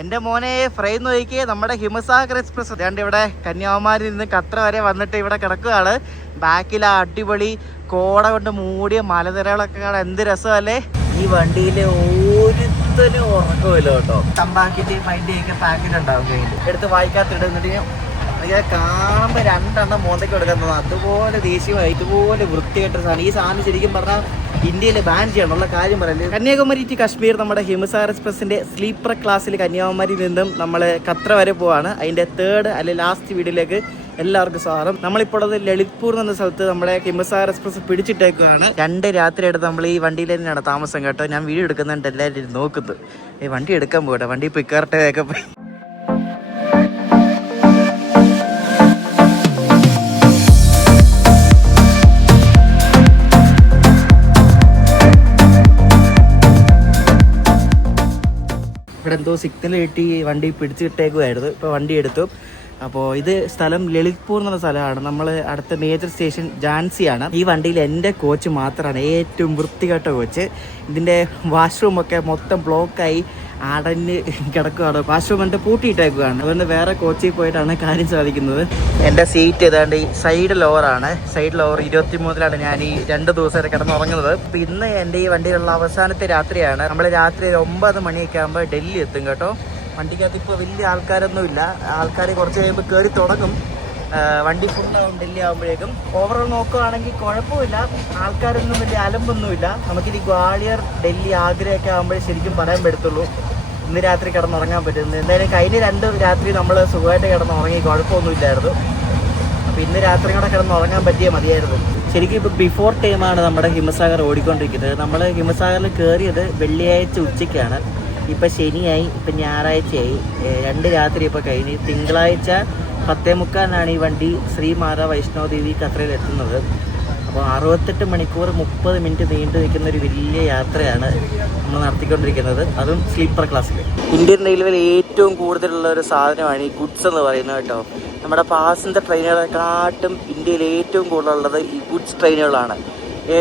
എന്റെ മോനെ ഫ്രെയിം നോക്കിയേ, നമ്മുടെ ഹിമസാഗർ എക്സ്പ്രസ് രണ്ട് ഇവിടെ കന്യാകുമാരിയിൽ നിന്ന് കത്ര വരെ വന്നിട്ട് ഇവിടെ കിടക്കുകയാണ്. ബാക്കിൽ ആ അടിപൊളി കോട കൊണ്ട് മൂടിയ മലനിരകളൊക്കെ കാണാൻ എന്ത് രസമല്ലേ. ഈ വണ്ടിയിലെ ഒരുത്തനും ഉറക്കമില്ല കേട്ടോ. തമ്പാക്കിട്ട് മൈൻഡിയൊക്കെ പാക്കറ്റ് ഉണ്ടാവും കയ്യിൽ എടുത്ത് വായിക്കാത്തിടുന്നിട്ട് കാണുമ്പോൾ രണ്ടെണ്ണം മോന്തയ്ക്ക് കൊടുക്കാൻ അതുപോലെ ദേഷ്യമായി ഇതുപോലെ വൃത്തികെട്ട സാധനം. ഈ സാധനം ശരിക്കും പറഞ്ഞാൽ ഇന്ത്യയിൽ ബാൻ ചെയ്യണമെന്നുള്ള കാര്യം പറയല്ലേ. കന്യാകുമാരി ടു കാശ്മീർ നമ്മുടെ ഹിമസാഗർ എക്സ്പ്രസിന്റെ സ്ലീപ്പർ ക്ലാസ്സിൽ കന്യാകുമാരിയിൽ നിന്നും നമ്മൾ കത്ര വരെ പോവാണ്. അതിന്റെ തേർഡ് അല്ലെങ്കിൽ ലാസ്റ്റ് വീഡിയോയിലേക്ക് എല്ലാവർക്കും സ്വാഗതം. നമ്മളിപ്പോൾ ഉള്ളത് ലളിത്പൂർ എന്ന സ്ഥലത്ത് നമ്മുടെ ഹിമസാഗർ എക്സ്പ്രസ് പിടിച്ചിട്ടേക്കുകയാണ്. 2 രാത്രിയായിട്ട് നമ്മൾ ഈ വണ്ടിയിൽ തന്നെയാണ് താമസം കേട്ടോ. ഞാൻ വീഡിയോ എടുക്കുന്നുണ്ട്, എല്ലാവരും നോക്കുന്നത്. ഈ വണ്ടി എടുക്കാൻ പോകട്ടെ, വണ്ടി പിക്കാർട്ടൊക്കെ പോയി. ഇവിടെ എന്തോ സിഗ്നൽ കിട്ടി വണ്ടി പിടിച്ചിട്ടേക്കുമായിരുന്നു. ഇപ്പോൾ വണ്ടി എടുത്തു. അപ്പോൾ ഇത് സ്ഥലം ലളിത്പൂർ എന്നുള്ള സ്ഥലമാണ്. നമ്മൾ അടുത്ത മേജർ സ്റ്റേഷൻ ഝാൻസിയാണ്. ഈ വണ്ടിയിൽ എൻ്റെ കോച്ച് മാത്രമാണ് ഏറ്റവും വൃത്തികെട്ട കോച്ച്. ഇതിൻ്റെ വാഷ്റൂമൊക്കെ മൊത്തം ബ്ലോക്കായി അടഞ്ഞ് കിടക്കുകയാണ്. വാഷ്റൂം എൻ്റെ പൂട്ടിയിട്ടേക്കുകയാണ്. അതുകൊണ്ട് വേറെ കോച്ചിൽ പോയിട്ടാണ് കാര്യം സാധിക്കുന്നത്. എൻ്റെ സീറ്റ് ഏതാണ്ട് ഈ സൈഡ് ലോവറാണ്. സൈഡ് ലോവർ 23-ലാണ് ഞാൻ ഈ 2 ദിവസം കിടന്നുറങ്ങുന്നത്. അപ്പം ഇന്ന് എൻ്റെ ഈ വണ്ടിയിലുള്ള അവസാനത്തെ രാത്രിയാണ്. നമ്മൾ രാത്രി 9 മണിയൊക്കെ ആകുമ്പോൾ ഡൽഹി എത്തും കേട്ടോ. വണ്ടിക്കകത്ത് ഇപ്പോൾ വലിയ ആൾക്കാരൊന്നുമില്ല. ആൾക്കാർ കുറച്ച് കഴിയുമ്പോൾ കയറി തുടങ്ങും. വണ്ടി ഫുള്ളാവും ഡൽഹി ആകുമ്പോഴേക്കും. ഓവറോൾ നോക്കുകയാണെങ്കിൽ കുഴപ്പമില്ല, ആൾക്കാരൊന്നും വലിയ അലമ്പൊന്നുമില്ല. നമുക്കിത് ഗ്വാളിയർ, ഡൽഹി, ആഗ്രയൊക്കെ ആകുമ്പോഴേ ശരിക്കും പറയാൻ പറ്റത്തുള്ളൂ ഇന്ന് രാത്രി കിടന്നുറങ്ങാൻ പറ്റുന്നത്. എന്തായാലും കഴിഞ്ഞ 2 രാത്രി നമ്മൾ സുഖമായിട്ട് കിടന്നുറങ്ങി, കുഴപ്പമൊന്നുമില്ലായിരുന്നു. അപ്പോൾ ഇന്ന് രാത്രി കൂടെ കിടന്നുറങ്ങാൻ പറ്റിയാൽ മതിയായിരുന്നു. ശരിക്കും ഇപ്പോൾ ബിഫോർ ടൈമാണ് നമ്മുടെ ഹിമസാഗർ ഓടിക്കൊണ്ടിരിക്കുന്നത്. നമ്മൾ ഹിമസാഗറിൽ കയറിയത് വെള്ളിയാഴ്ച ഉച്ചയ്ക്കാണ്. ഇപ്പം ശനിയായി, ഇപ്പം ഞായറാഴ്ചയായി, 2 രാത്രി ഇപ്പോൾ കഴിഞ്ഞ്. തിങ്കളാഴ്ച 10:45 ഈ വണ്ടി ശ്രീ മാതാ വൈഷ്ണോ ദേവി കത്രയിൽ എത്തുന്നത്. അപ്പോൾ 68 മണിക്കൂർ 30 മിനിറ്റ് നീണ്ടു നിൽക്കുന്ന ഒരു വലിയ യാത്രയാണ് നമ്മൾ നടത്തിക്കൊണ്ടിരിക്കുന്നത്, അതും സ്ലീപ്പർ ക്ലാസ്സിൽ. ഇന്ത്യൻ റെയിൽവേയിൽ ഏറ്റവും കൂടുതലുള്ള ഒരു സാധനമാണ് ഈ ഗുഡ്സ് എന്ന് പറയുന്നത് കേട്ടോ. നമ്മുടെ പാസഞ്ചർ ട്രെയിനുകളെക്കാട്ടും ഇന്ത്യയിൽ ഏറ്റവും കൂടുതലുള്ളത് ഈ ഗുഡ്സ് ട്രെയിനുകളാണ്.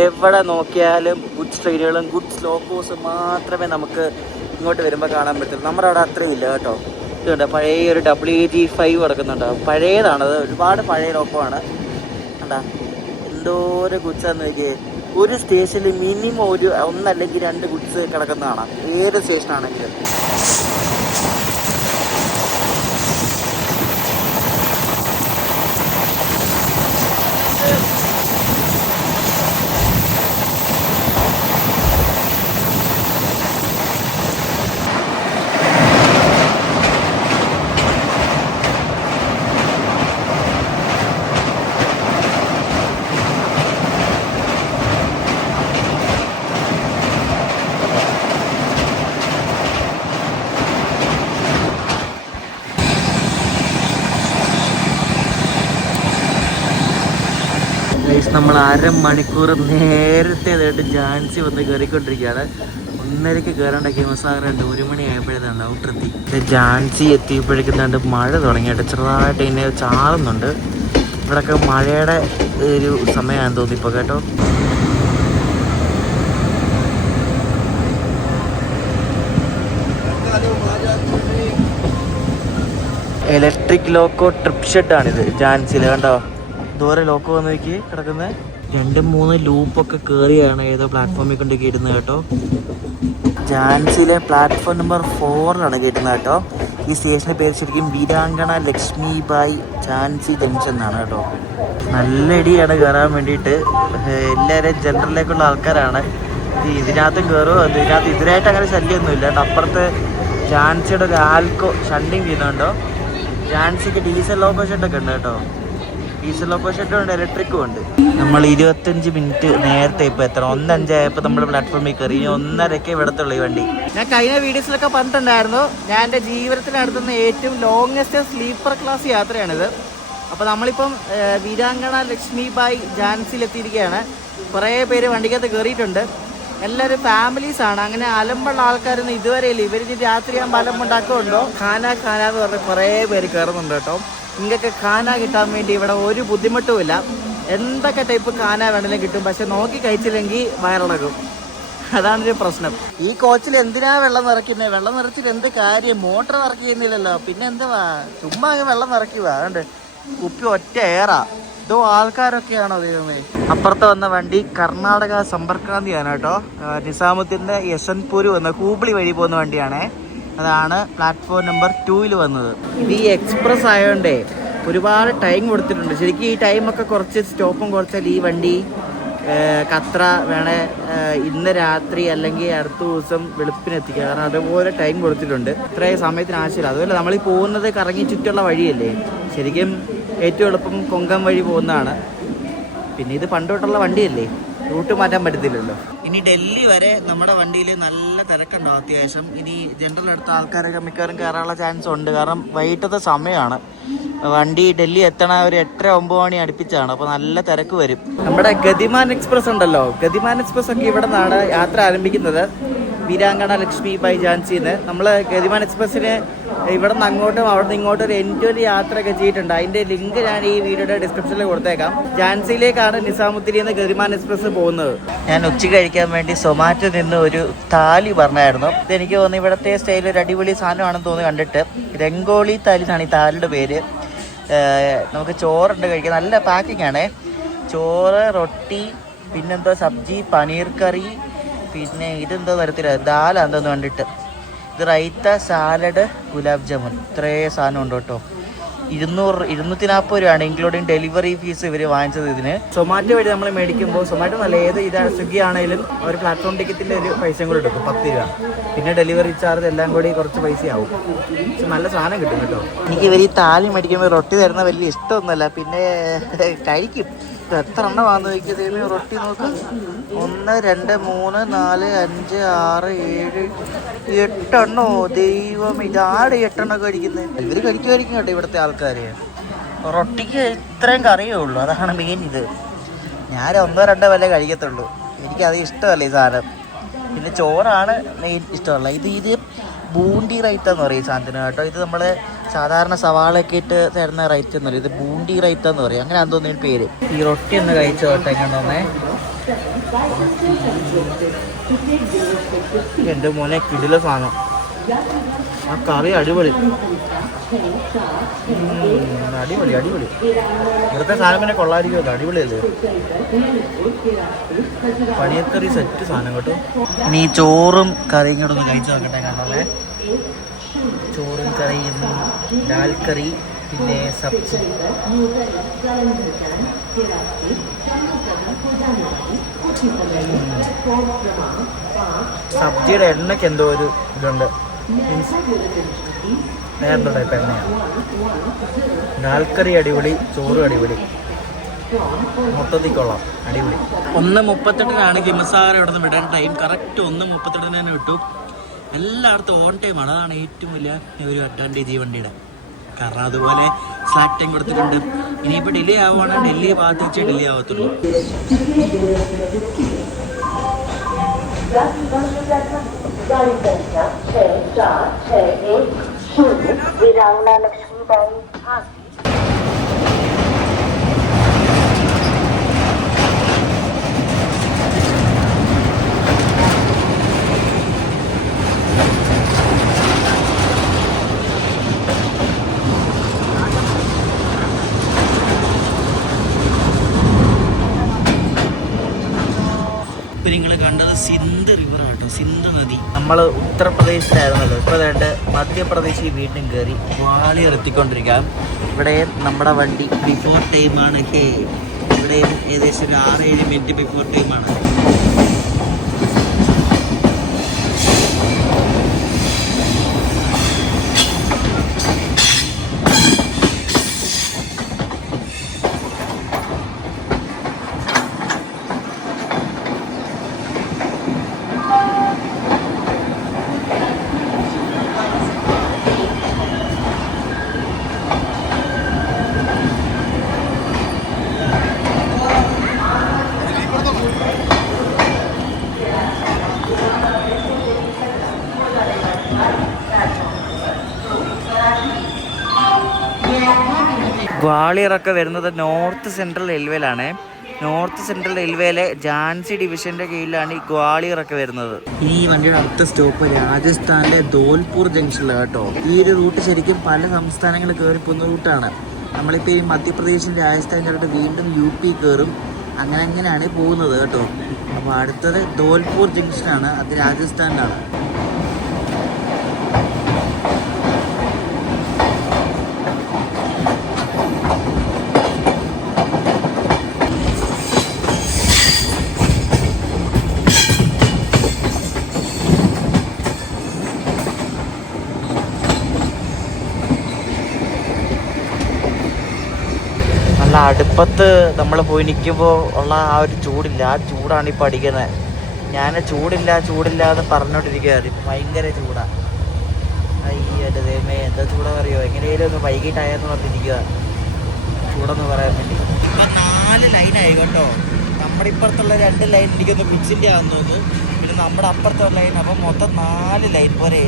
എവിടെ നോക്കിയാലും ഗുഡ്സ് ട്രെയിനുകളും ഗുഡ്സ് ലോക്കോസും മാത്രമേ നമുക്ക് ഇങ്ങോട്ട് വരുമ്പോൾ കാണാൻ പറ്റുള്ളൂ. നമ്മുടെ അവിടെ അത്രയില്ല കേട്ടോ. ഇതുണ്ട് പഴയ ഒരു WG5 കിടക്കുന്നുണ്ട്. പഴയതാണത്, ഒരുപാട് പഴയ ലോക്കമാണ്. കണ്ടാ എന്തോരം ഗുഡ്സാന്ന് വെച്ചാൽ ഒരു സ്റ്റേഷനിൽ മിനിമം 1 അല്ലെങ്കിൽ 2 ഗുഡ്സ് കിടക്കുന്നതാണ് ഏത് സ്റ്റേഷനാണെങ്കിലും. നമ്മൾ 1/2 മണിക്കൂർ നേരത്തെ ആയിട്ട് ഝാൻസി വന്ന് കയറിക്കൊണ്ടിരിക്കുകയാണ്. 1:30 കയറേണ്ട ഹിമസാഗർ 1 മണി ആയപ്പോഴേതാണ് ഔട്ടെത്തി. ഝാൻസി എത്തിയപ്പോഴേക്കുന്നാണ്ട് മഴ തുടങ്ങിയിട്ട് ചെറുതായിട്ട് ഇതിനെ ചാറുന്നുണ്ട്. ഇവിടെയൊക്കെ മഴയുടെ ഒരു സമയമാണെന്ന് തോന്നി ഇപ്പോൾ കേട്ടോ. ഇലക്ട്രിക് ലോക്കോ ട്രിപ്പ് ഷെഡാണിത് ഝാൻസിയിൽ. കണ്ടോ ദൂരെ ലോക്കോ വന്ന് നോക്കി കിടക്കുന്നത്. 2-3 ലൂപ്പൊക്കെ കയറിയാണ് ഏതോ പ്ലാറ്റ്ഫോമിൽ കൊണ്ട് കയറ്റുന്നത് കേട്ടോ. ഝാൻസിയിലെ പ്ലാറ്റ്ഫോം നമ്പർ 4-ലാണ് കയറ്റുന്നത് കേട്ടോ. ഈ സ്റ്റേഷൻ്റെ പേര് ശരിക്കും വീരാങ്കണ ലക്ഷ്മിബായി ഝാൻസി ജംഗ്ഷൻ എന്നാണ് കേട്ടോ. നല്ല ഇടിയാണ് കയറാൻ വേണ്ടിയിട്ട്. എല്ലാവരും ജനറലിലേക്കുള്ള ആൾക്കാരാണ്. ഇതിനകത്തും കയറുമോ, ഇതിനകത്ത് ഇതിനായിട്ട് അങ്ങനെ ശല്യമൊന്നുമില്ല. അപ്പുറത്ത് ഝാൻസിയുടെ ഒരു ആൽക്കോ ഷണ്ടിങ് ചെയ്യുന്നുണ്ടോ. ഝാൻസിക്ക് ഡീസൽ ലോക്കോ ഷെഡൊക്കെ ഉണ്ട് കേട്ടോ. ഡീസൽ ലോക്കോ ഷെഡും ഉണ്ട്, ഇലക്ട്രിക്കും ഉണ്ട്. നമ്മൾ 25 മിനിറ്റ് നേരത്തെ ഇപ്പോൾ എത്ര 1:05 ആയപ്പോൾ നമ്മൾ പ്ലാറ്റ്ഫോമിൽ കയറി. 1:30 വിടത്തുള്ളൂ ഈ വണ്ടി. ഞാൻ കഴിഞ്ഞ വീഡിയോസിലൊക്കെ പറഞ്ഞിട്ടുണ്ടായിരുന്നു, ഞാൻ എൻ്റെ ജീവിതത്തിൽ നടത്തുന്ന ഏറ്റവും ലോങ്ങസ്റ്റ് സ്ലീപ്പർ ക്ലാസ് യാത്രയാണിത്. അപ്പോൾ നമ്മളിപ്പം വീരാങ്കണ ലക്ഷ്മിബായി ഝാൻസിയിലെത്തിയിരിക്കുകയാണ്. കുറേ പേര് വണ്ടിക്കകത്ത് കയറിയിട്ടുണ്ട്. എല്ലാവരും ഫാമിലീസാണ്. അങ്ങനെ അലമ്പുള്ള ആൾക്കാരൊന്നും ഇതുവരെ ഇല്ല. ഇവർ രാത്രിയാകുമ്പോൾ അലമ്പുണ്ടാക്കുന്നുണ്ടോ. ഖാന എന്ന് പറഞ്ഞ് കുറേ പേര് കയറുന്നുണ്ട് കേട്ടോ. ഇങ്ങൊക്കെ ഖാന കിട്ടാൻ വേണ്ടി ഇവിടെ ഒരു ബുദ്ധിമുട്ടുമില്ല. എന്തൊക്കെ ടൈപ്പ് ഖാന വേണമെങ്കിലും കിട്ടും. പക്ഷെ നോക്കി കഴിച്ചില്ലെങ്കിൽ വയറിളകും. അതാണൊരു പ്രശ്നം. ഈ കോച്ചിൽ എന്തിനാ വെള്ളം നിറയ്ക്കുന്നത്? വെള്ളം നിറച്ചിട്ട് എന്ത് കാര്യം? മോട്ടർ വർക്ക് ചെയ്യുന്നില്ലല്ലോ, പിന്നെ എന്തുവാ? ചുമ്മാ വെള്ളം നിറയ്ക്കുക. അതുകൊണ്ട് കുപ്പി ഒറ്റ എയറാ. ഇതോ ആൾക്കാരൊക്കെയാണോ ദൈവമേ? അപ്പുറത്ത് വന്ന വണ്ടി കർണാടക സമ്പർക്രാന്തിയാണ് കേട്ടോ. നിസാമുദ്ദീൻ്റെ യശ്വന്ത്പൂർ വന്ന ഹൂബ്ലി വഴി പോകുന്ന വണ്ടിയാണേ. അതാണ് പ്ലാറ്റ്ഫോം നമ്പർ 2 വന്നത്. ഇത് ഈ എക്സ്പ്രസ് ആയതുകൊണ്ടേ ഒരുപാട് ടൈം കൊടുത്തിട്ടുണ്ട്. ശരിക്കും ഈ ടൈമൊക്കെ കുറച്ച് സ്റ്റോപ്പും കുറച്ചാൽ ഈ വണ്ടി കത്ര വേണേ ഇന്ന് രാത്രി അല്ലെങ്കിൽ അടുത്ത ദിവസം വെളുപ്പിനെത്തിക്കുക. കാരണം അതുപോലെ ടൈം കൊടുത്തിട്ടുണ്ട്. ഇത്രയും സമയത്തിന് ആവശ്യമില്ല. അതുപോലെ നമ്മൾ ഈ പോകുന്നത് കറങ്ങി ചുറ്റുള്ള വഴിയല്ലേ. ശരിക്കും ഏറ്റവും എളുപ്പം കൊങ്കൺ വഴി പോകുന്നതാണ്. പിന്നെ ഇത് പണ്ടോട്ടുള്ള വണ്ടിയല്ലേ, റൂട്ട് മാറ്റാൻ പറ്റത്തില്ലല്ലോ. ഇനി ഡൽഹി വരെ നമ്മുടെ വണ്ടിയിൽ നല്ല തിരക്കുണ്ടാവും അത്യാവശ്യം. ഇനി ജനറൽ എടുത്ത ആൾക്കാരൊക്കെ മിക്കവാറും കയറാനുള്ള ചാൻസ് ഉണ്ട്. കാരണം വൈകിട്ടത്തെ സമയമാണ്. വണ്ടി ഡൽഹി എത്തണ ഒരു 8-9 മണി അടുപ്പിച്ചാണ്. അപ്പോൾ നല്ല തിരക്ക് വരും. നമ്മുടെ ഗതിമാൻ എക്സ്പ്രസ് ഉണ്ടല്ലോ, ഗതിമാൻ എക്സ്പ്രസ് ഒക്കെ ഇവിടെ നിന്നാണ് യാത്ര ആരംഭിക്കുന്നത്. വീരാങ്കണ ലക്ഷ്മി ബൈ ഝാൻസിന്ന്. നമ്മൾ ഗതിമാൻ എക്സ്പ്രസ്സിന് ഇവിടെ നിന്ന് അങ്ങോട്ടും അവിടെ നിന്ന് ഇങ്ങോട്ടും ഒരു എൻഡ് യാത്രയൊക്കെ ചെയ്തിട്ടുണ്ട്. അതിൻ്റെ ലിങ്ക് ഞാൻ ഈ വീഡിയോയുടെ ഡിസ്ക്രിപ്ഷനിൽ കൊടുത്തേക്കാം. ഝാൻസിയിലേക്കാണ് നിസാമുദ്ദീനിൽ നിന്ന് ഗതിമാൻ എക്സ്പ്രസ് പോകുന്നത്. ഞാൻ ഉച്ച കഴിക്കാൻ വേണ്ടി സൊമാറ്റോ നിന്ന് ഒരു താലി പറഞ്ഞായിരുന്നു. ഇതെനിക്ക് തോന്നുന്നു ഇവിടുത്തെ സ്റ്റൈലിൽ ഒരു അടിപൊളി സാധനമാണെന്ന് തോന്നി കണ്ടിട്ട്. രംഗോളി താലി എന്നാണ് ഈ താലിയുടെ പേര്. നമുക്ക് ചോറുണ്ട് കഴിക്കാൻ. നല്ല പാക്കിംഗ് ആണേ. ചോറ്, റൊട്ടി, പിന്നെന്തോ സബ്ജി, പനീർ കറി, പിന്നെ ഇതെന്തോ തരത്തില്ല ദാലാന്തോന്ന് കണ്ടിട്ട്. ഇത് റൈത്ത, സാലഡ്, ഗുലാബ് ജാമുൻ. ഇത്രയും സാധനം ഉണ്ട് കേട്ടോ. 240 രൂപയാണ് ഇൻക്ലൂഡിങ് ഡെലിവറി ഫീസ് ഇവർ വാങ്ങിച്ചത് ഇതിന്. സൊമാറ്റോ വഴി നമ്മൾ മേടിക്കുമ്പോൾ, സൊമാറ്റോ നല്ല ഏത് ഇതാണ്, സ്വിഗ്ഗി ആണെങ്കിലും ഒരു പ്ലാറ്റ്ഫോം ടിക്കറ്റിൻ്റെ ഒരു പൈസയും കൂടി എടുക്കും, 10 രൂപ. പിന്നെ ഡെലിവറി ചാർജ് എല്ലാം കൂടി കുറച്ച് പൈസയാവും. പക്ഷെ നല്ല സാധനം കിട്ടും കേട്ടോ. എനിക്ക് ഇവർ ഈ താലി മേടിക്കുമ്പോൾ റൊട്ടി തരുന്ന വലിയ ഇഷ്ടമൊന്നുമല്ല. പിന്നെ കഴിക്കും. എത്ര എണ്ണമാണെന്ന് ചോദിക്കുന്നത്? റൊട്ടി നോക്ക്. 1, 2, 3, 4, 5, 6, 7, 8 എണ്ണോ. ദൈവം, ഇതാണ് 8 എണ്ണമൊക്കെ കഴിക്കുന്നത്. ഇവർ കഴിക്കുമായിരിക്കും കേട്ടോ ഇവിടുത്തെ ആൾക്കാർ. റൊട്ടിക്ക് ഇത്രയും കറിയേ ഉള്ളൂ, അതാണ് മെയിൻ. ഇത് ഞാൻ 1-2 വരെ കഴിക്കത്തുള്ളൂ. എനിക്കത് ഇഷ്ടമല്ല ഈ സാധനം. പിന്നെ ചോറാണ് മെയിൻ ഇഷ്ടമല്ല. ഇത് ബൂണ്ടി റൈത്ത എന്ന് പറയും ഈ സാധനത്തിന് കേട്ടോ. ഇത് നമ്മൾ സാധാരണ സവാളയൊക്കെ ഇട്ട് തരുന്ന റൈറ്റ് എന്നല്ല, ഇത് ബൂണ്ടി റൈത്ത എന്ന് പറയും. അങ്ങനെ തോന്നിയ പേര്. ഈ റൊട്ടി ഒന്ന് കഴിച്ചു കേട്ടോ. എങ്ങനെയാണോന്നേ എൻ്റെ മോനെ, കിടില സാധനം. ആ കറി അടിപൊളി, അടിപൊളി അടിപൊളി. ഇവിടുത്തെ സാധനം പിന്നെ കൊള്ളായിരിക്കുമല്ലോ, അടിപൊളിയല്ലേ. പനിയക്കറി സെറ്റ് സാധനം കേട്ടോ. ഇനി ചോറും കറിയും കൂടെ ഒന്ന് കഴിച്ചു നോക്കട്ടെ. കണ്ടല്ലേ, ചോറും കറിയും, ദാൽ കറി, പിന്നെ സബ്ജി. സബ്ജിയുടെ എണ്ണയ്ക്ക് എന്തോ ഒരു ഇതുണ്ട്, മീൻസ് നേരത്തെ ടൈപ്പ് എണ്ണയാണ്. ദാൽ കറി അടിപൊളി, ചോറും അടിപൊളി, മൊത്തത്തിൽ കൊള്ളാം, അടിപൊളി. 1:38 കിമസാഗർ ഇവിടെ നിന്ന് വിടാൻ ടൈം. കറക്റ്റ് 1:38 തന്നെ വിട്ടു. എല്ലായിടത്തും ഓൺ ടൈമാണ്. അതാണ് ഏറ്റവും വലിയ ഒരു അഡ്വാൻറ്റേജ് ഈ വണ്ടിയുടെ. കാരണം അതുപോലെ സ്ലാക്ക് ടൈം കൊടുത്തിട്ടുണ്ട്. ഇനിയിപ്പോൾ ഡിലേ ആവുകയാണെങ്കിൽ ഡൽഹി ഭാഗത്ത് വെച്ച് ഡിലേ ആവത്തുള്ളൂ. वीरांगना लक्ष्मीबाई झांसी. ഇപ്പം നിങ്ങൾ കണ്ടത് സിന്ധ് റിവർ ആട്ടോ, സിന്ധ് നദി. നമ്മൾ ഉത്തർപ്രദേശിലായിരുന്നല്ലോ, ഇപ്പോൾ വേണ്ട മധ്യപ്രദേശിൽ വീണ്ടും കയറി ഗ്വാളിയർ എത്തിക്കൊണ്ടിരിക്കാം. ഇവിടെ നമ്മുടെ വണ്ടി ബിഫോർ ടൈമാണ്. ഇവിടെ ഏകദേശം ഒരു 6-7 മിനിറ്റ് ബിഫോർ ടൈമാണ്. ഗ്വാളിയറൊക്കെ വരുന്നത് നോർത്ത് സെൻട്രൽ റെയിൽവേയിലാണ്. നോർത്ത് സെൻട്രൽ റെയിൽവേയിലെ ഝാൻസി ഡിവിഷൻ്റെ കീഴിലാണ് ഈ ഗ്വാളിയറൊക്കെ വരുന്നത്. ഈ വണ്ടിയുടെ അടുത്ത സ്റ്റോപ്പ് രാജസ്ഥാനിലെ ധോൽപൂർ ജംഗ്ഷനിലാണ് കേട്ടോ. ഈ ഒരു റൂട്ട് ശരിക്കും പല സംസ്ഥാനങ്ങൾ കയറി പോകുന്ന റൂട്ടാണ്. നമ്മളിപ്പോൾ ഈ മധ്യപ്രദേശിൽ രാജസ്ഥാൻ കയറിയിട്ട് വീണ്ടും UP കയറും, അങ്ങനെയാണ് പോകുന്നത് കേട്ടോ. അപ്പോൾ അടുത്തത് ധോൽപൂർ ജംഗ്ഷനാണ്, അത് രാജസ്ഥാനിലാണ്. നല്ല അടുപ്പത്ത് നമ്മൾ പോയി നിൽക്കുമ്പോൾ ഉള്ള ആ ഒരു ചൂടില്ല, ആ ചൂടാണ് ഇപ്പോൾ അടിക്കുന്നത്. ഞാൻ ചൂടില്ല എന്ന് പറഞ്ഞോണ്ടിരിക്കുകയാണ്. ഇപ്പം ഭയങ്കര ചൂടാണ്. അയ്യോ എൻ്റെ ദൈവമേ, എന്താ ചൂടാ അറിയോ? എങ്ങനെയാലും ഒന്ന് വൈകിട്ടായെന്ന് പറഞ്ഞിരിക്കുക ചൂടെന്ന് പറയാൻ വേണ്ടി. ഇപ്പം 4 ലൈനായി കേട്ടോ. നമ്മുടെ ഇപ്പുറത്തുള്ള 2 ലൈൻ എനിക്കൊന്ന് പിച്ചിൻ്റെ ആണെന്ന് തോന്നുന്നു, പിന്നെ നമ്മുടെ അപ്പുറത്തുള്ള ലൈൻ. അപ്പം മൊത്തം 4 ലൈൻ പോരെ.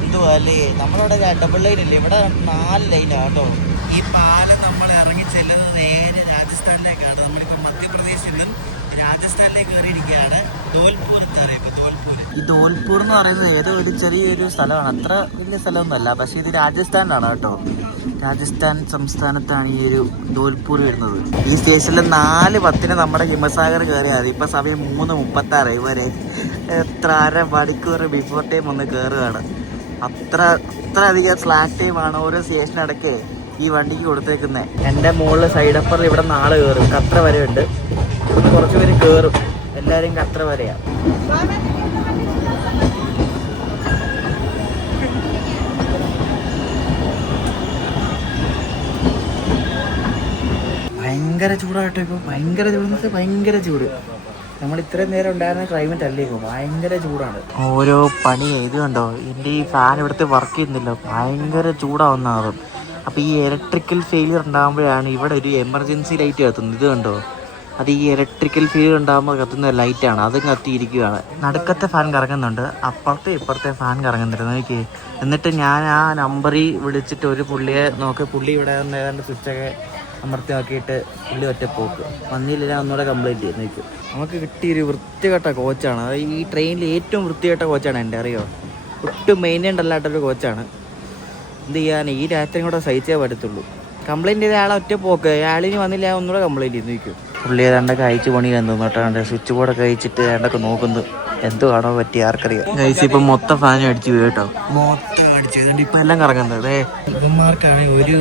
എന്തുവാ അല്ലേ, നമ്മളിവിടെ ഡബിൾ ലൈൻ അല്ലേ, ഇവിടെ 4 ലൈനാണ് കേട്ടോ. ഈ പാലം നമ്മൾ ഇറങ്ങി ചെല്ലുന്നത് നേരെ രാജസ്ഥാനിലേക്കാണ്. നമ്മളിപ്പോൾ മധ്യപ്രദേശിൽ നിന്നും രാജസ്ഥാനിലേക്ക് കയറിയിരിക്കുകയാണ്. ധോൽപൂരത്ത് അറിയാം, ധോൽപൂർ. ഈ ധോൽപൂർ എന്ന് പറയുന്നത് ഏതോ ഒരു ചെറിയൊരു സ്ഥലമാണ്, അത്ര വലിയ സ്ഥലമൊന്നുമല്ല. പക്ഷേ ഇത് രാജസ്ഥാനിലാണ് കേട്ടോ. രാജസ്ഥാൻ സംസ്ഥാനത്താണ് ഈ ഒരു ധോൽപൂർ വരുന്നത്. ഈ സ്റ്റേഷനിൽ 4:10 നമ്മുടെ ഹിമസാഗർ കയറിയാൽ മതി. ഇപ്പം സമയം 3:36 വരെ. എത്ര അരമണിക്കൂർ ബിഫോർ ടൈം ഒന്ന് കയറുകയാണ്. അത്ര അധികം സ്ലാക്ക് ടൈമാണ് ഓരോ സ്റ്റേഷനടക്ക് ഈ വണ്ടിക്ക് കൊടുത്തേക്കുന്നത്. എൻ്റെ മുകളിൽ സൈഡപ്പറിൽ ഇവിടെ 4 കയറും, കത്ര വരെ ഉണ്ട്. ഇവിടുന്ന് കുറച്ച് പേര് കയറും, എല്ലാവരും കത്ര വരെയാണ്. ഭയങ്കര ചൂടാകട്ടെ ഇപ്പോൾ, ഭയങ്കര ചൂടെന്ന്. ഭയങ്കര ചൂട്. നമ്മൾ ഇത്രയും നേരം ഉണ്ടായിരുന്ന ക്ലൈമറ്റ് അല്ലേ ഇപ്പോൾ, ഭയങ്കര ചൂടാണ്. ഓരോ പണി ഇത് കണ്ടോ, എൻ്റെ ഈ ഫാൻ ഇവിടുത്തെ വർക്ക് ചെയ്യുന്നില്ല, ഭയങ്കര ചൂടാവുന്നതും. അപ്പോൾ ഈ ഇലക്ട്രിക്കൽ ഫെയിലിയർ ഉണ്ടാകുമ്പോഴാണ് ഇവിടെ ഒരു എമർജൻസി ലൈറ്റ് കത്തുന്നത്. ഇത് കണ്ടോ, അത് ഈ ഇലക്ട്രിക്കൽ ഫെയിലിയർ ഉണ്ടാകുമ്പോൾ കത്തുന്ന ലൈറ്റാണ്, അതും കത്തിയിരിക്കുകയാണ്. നടുക്കത്തെ ഫാൻ കറങ്ങുന്നുണ്ട്, അപ്പുറത്തെ ഇപ്പുറത്തെ ഫാൻ കറങ്ങുന്നുണ്ട് നോക്കി. എന്നിട്ട് ഞാൻ ആ നമ്പറിൽ വിളിച്ചിട്ട് ഒരു പുള്ളിയെ നോക്കി, പുള്ളി ഇവിടെ ഏതാണ്ട് സ്വിച്ചൊക്കെ അമർത്തി നോക്കിയിട്ട് പുള്ളി ഒറ്റ പോക്ക് വന്നില്ല. ഒന്നുകൂടെ കംപ്ലൈൻറ്റ് ചെയ്ത് നോക്കും. നമുക്ക് കിട്ടിയൊരു വൃത്തികെട്ട കോച്ചാണ്. അത് ഈ ട്രെയിനിൽ ഏറ്റവും വൃത്തികെട്ട കോച്ചാണ് എൻ്റെ, അറിയോ? ഒട്ടും മെയിൻറ്റൈൻഡ് അല്ലാത്തൊരു കോച്ചാണ്. എന്ത് ചെയ്യാൻ, ഈ രാത്രിയും കൂടെ സഹിച്ചേ പറ്റത്തുള്ളൂ. കംപ്ലൈൻറ്റ് ചെയ്ത ആളെ ഒറ്റ പോക്ക്, അയാളിനി വന്നില്ല ഒന്നുകൂടെ കംപ്ലൈൻറ്റ് ചെയ്ത് നോക്കും. പുള്ളി ഏതാണ്ടൊക്കെ അയച്ചു പണി തോന്നിട്ടാണ്ട് സ്വിച്ച് ബോർഡൊക്കെ അയച്ചിട്ട് ഏതാണ്ടൊക്കെ നോക്കുന്നു. എന്തോ കാണോ പറ്റി ആർക്കറിയാം. കഴിച്ച് ഇപ്പം മൊത്തം ഫാനും അടിച്ചു പോയി കേട്ടോ, മൊത്തം അടിച്ചു. അതുകൊണ്ട് ഇപ്പം എല്ലാം കറങ്ങുന്നത്. ഇവന്മാർക്കാണെങ്കിൽ ഒരു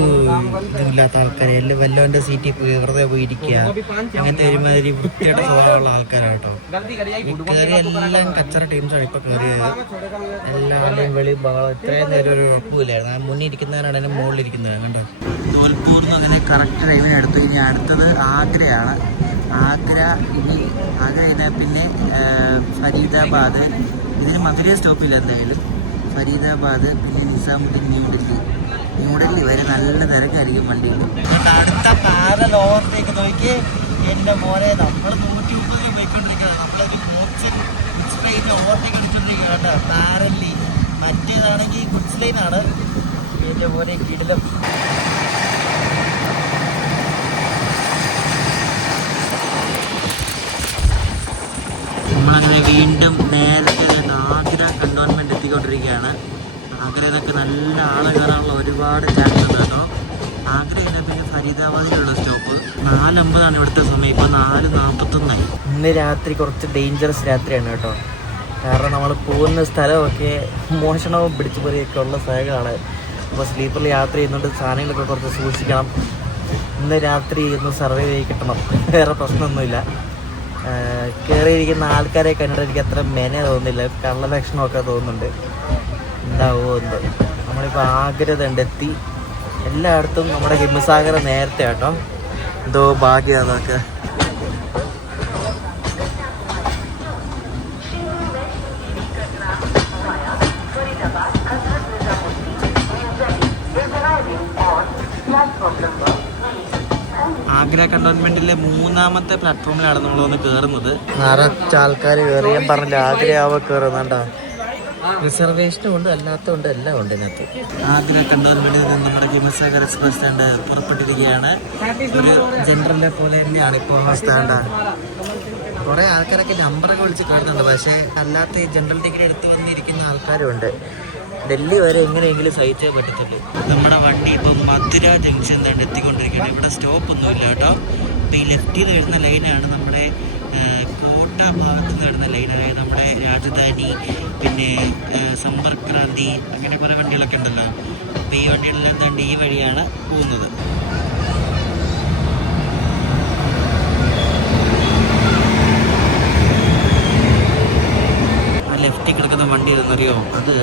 ഇതുമില്ലാത്ത ആൾക്കാരെ എല്ലാം വല്ലവൻ്റെ സീറ്റിൽ പോയി വെറുതെ പോയിരിക്കുക, അങ്ങനത്തെ ഒരുമാതിരി വൃത്തിയുടെ സ്വഭാവമുള്ള ആൾക്കാരാണ് കേട്ടോ. കയറിയ എല്ലാം കച്ചറ ടീംസാണ് ഇപ്പോൾ കയറിയത്. എല്ലാവരുടെയും വെളി ബഹളം. ഇത്രയും നേരം ഒരു കുഴപ്പമില്ലായിരുന്നു. മുന്നിൽ ഇരിക്കുന്നവരാണ് അതിന് മുകളിലിരിക്കുന്നതാണ് കണ്ടോ. ധോൽപൂരിൽ നിന്ന് അങ്ങനെ കറക്റ്റ് ടൈമിന് എടുത്തു. ഇനി അടുത്തത് ആഗ്രയാണ്. ആഗ്ര കഴിഞ്ഞാൽ പിന്നെ ഫരീദാബാദ്. ഇതിന് മധുര സ്റ്റോപ്പില്ല എന്തായാലും. ഫരീദാബാദ്, പിന്നെ നിസാമുദ്ദീൻ, ന്യൂഡൽഹി വരെ നല്ല തിരക്കായിരിക്കും വണ്ടിയിൽ. അടുത്ത പാരൽ ഓവർടേക്ക് നോക്കി എൻ്റെ മോനെ, നമ്മൾ 130 പോയിക്കൊണ്ടിരിക്കുകയാണ്. നമ്മളൊരു ഗുഡ്സ് ലൈനിൽ ഓവർടേക്ക് അടിച്ചുകൊണ്ടിരിക്കുകയാണ് കേട്ടോ, പാരലി. മറ്റേതാണെങ്കിൽ ഗുഡ്സ് ലൈനാണ്. എൻ്റെ മോനെ കിടിലം. നമ്മളങ്ങനെ വീണ്ടും നേരത്തെ ആഗ്ര കണ്ടോൺമെൻറ്റ് എത്തിക്കൊണ്ടിരിക്കുകയാണ്. ആഗ്രയിലൊക്കെ നല്ല ആള് കയറാനുള്ള ഒരുപാട് ചാൻസ് ഉണ്ട് കേട്ടോ. ആഗ്ര കഴിഞ്ഞാൽ പിന്നെ ഫരീദാബാദിലുള്ള സ്റ്റോപ്പ്. 4:50 ഇവിടുത്തെ സമയം, ഇപ്പോൾ 4:41. ഇന്ന് രാത്രി കുറച്ച് ഡേഞ്ചറസ് രാത്രിയാണ് കേട്ടോ. കാരണം നമ്മൾ പോകുന്ന സ്ഥലമൊക്കെ മോഷണവും പിടിച്ചുപറിയൊക്കെ ഉള്ള സ്ഥലങ്ങളാണ്. അപ്പോൾ സ്ലീപ്പറിൽ യാത്ര ചെയ്യുന്നുണ്ട്, സാധനങ്ങളൊക്കെ കുറച്ച് സൂക്ഷിക്കണം. ഇന്ന് രാത്രി ഒന്ന് സർവൈവ് ചെയ്ത് കിട്ടണം, വേറെ പ്രശ്നമൊന്നുമില്ല. കയറിയിരിക്കുന്ന ആൾക്കാരെ കണ്ടിട്ട് എനിക്ക് അത്ര മെന തോന്നുന്നില്ല, കള്ളലക്ഷണമൊക്കെ തോന്നുന്നുണ്ട്. ഉണ്ടാവുമോ എന്തോ. നമ്മളിപ്പോൾ ആഗ്ര കണ്ടെത്തി. എല്ലായിടത്തും നമ്മുടെ ഹിമസാഗർ നേരത്തെ കേട്ടോ, എന്തോ ഭാഗ്യം അതൊക്കെ. ആഗ്ര കണ്ടോൺമെന്റിലെ 3ാമത്തെ പ്ലാറ്റ്ഫോമിലാണ് നമ്മൾ വന്ന് കയറുന്നത്. നിറച്ച ആൾക്കാർ കയറി. ഞാൻ പറഞ്ഞില്ല ആഗ്രയാവ കയറുന്നുണ്ടോ. റിസർവേഷനും ഉണ്ട്, അല്ലാത്തതുണ്ട്, എല്ലാം ഉണ്ട് ഇതിനകത്ത്. ആദ്യം കണ്ടാൽ വെളിയിൽ നിന്ന് നമ്മുടെ ഹിമസാഗർ എക്സ്പ്രസ് സ്റ്റാൻഡ് പുറപ്പെട്ടിരിക്കുകയാണ്. ഒരു ജനറലിനെ പോലെ തന്നെയാണ് ഇപ്പോൾ സ്റ്റാൻഡ്. കുറേ ആൾക്കാരൊക്കെ നമ്പറൊക്കെ വിളിച്ച് കാണുന്നുണ്ട്, പക്ഷേ അല്ലാത്ത ഈ ജനറൽ ടിക്കറ്റ് എടുത്ത് വന്നിരിക്കുന്ന ആൾക്കാരുണ്ട്. ഡൽഹി വരെ എങ്ങനെയെങ്കിലും സഹിച്ചേ പറ്റത്തുള്ളൂ. നമ്മുടെ വണ്ടി ഇപ്പം മധുര ജംഗ്ഷൻ തന്നെ എത്തിക്കൊണ്ടിരിക്കുകയാണ്. ഇവിടെ സ്റ്റോപ്പൊന്നുമില്ല കേട്ടോ. ഇപ്പം ഈ ലെഫ്റ്റിൽ നിന്ന് വരുന്ന ലൈനാണ് നമ്മുടെ കോട്ട ഭാഗത്ത് നിന്ന് വരുന്ന ലൈൻ. അതായത് നമ്മുടെ രാജധാനി, പിന്നെ സമ്പർക്ക് ക്രാന്തി, അങ്ങനെ കുറേ വണ്ടികളൊക്കെ ഉണ്ടല്ലോ. അപ്പോൾ ഈ വണ്ടികളെല്ലാം തന്നെ ഈ വഴിയാണ് പോകുന്നത്. ലെഫ്റ്റിൽ കിടക്കുന്ന വണ്ടി ഏതെന്നറിയോ? അത്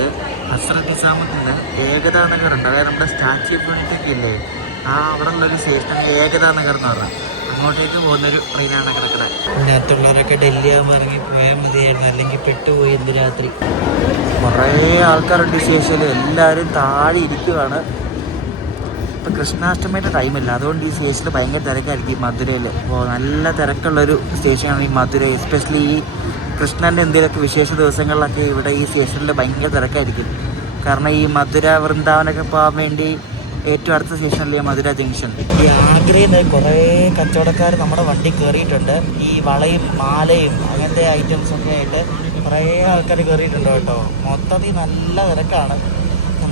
ഹസ്രത്ത് നിസാമുദ്ദീൻ്റെ ഏകതാ നഗർ ഉണ്ട്. അതായത് നമ്മുടെ സ്റ്റാച്യു ഓഫ് യൂണിറ്റി ഇല്ലേ, അവിടെ ഉള്ളൊരു സ്റ്റേഷൻ ഏകതാ നഗർ എന്ന് പറഞ്ഞാൽ അങ്ങോട്ടേക്ക് പോകുന്നൊരു ട്രെയിനാണ് കിടക്കുന്നത്. ഇതിനകത്തുള്ളവരൊക്കെ ഡൽഹി ആകുമ്പോൾ ഇറങ്ങി പോയാൽ മതിയായിരുന്നു, അല്ലെങ്കിൽ പെട്ടുപോയി എന്ത് രാത്രി. കുറേ ആൾക്കാരുണ്ട് ഈ സ്റ്റേഷനിൽ, എല്ലാവരും താഴെ ഇരിക്കുകയാണ്. ഇപ്പം കൃഷ്ണാഷ്ടമിയുടെ ടൈമില്ല, അതുകൊണ്ട് ഈ സ്റ്റേഷനിൽ ഭയങ്കര തിരക്കായിരിക്കും മധുരയിൽ. അപ്പോൾ നല്ല തിരക്കുള്ളൊരു സ്റ്റേഷനാണ് ഈ മധുര. എസ്പെഷ്യലി ഈ കൃഷ്ണൻ്റെ എന്തെങ്കിലുമൊക്കെ വിശേഷ ദിവസങ്ങളിലൊക്കെ ഇവിടെ ഈ സ്റ്റേഷനിൽ ഭയങ്കര തിരക്കായിരിക്കും. കാരണം ഈ മധുര വൃന്ദാവനൊക്കെ പോകാൻ വേണ്ടി ഏറ്റവും അടുത്ത സ്റ്റേഷനിലെ മധുര ജംഗ്ഷൻ. ഈ ആഗ്രയിൽ നിന്ന് കുറേ കച്ചവടക്കാർ നമ്മുടെ വണ്ടി കയറിയിട്ടുണ്ട്. ഈ വളയും മാലയും അങ്ങനത്തെ ഐറ്റംസൊക്കെ ആയിട്ട് കുറേ ആൾക്കാർ കയറിയിട്ടുണ്ട് കേട്ടോ. മൊത്തത്തിൽ നല്ല തിരക്കാണ്.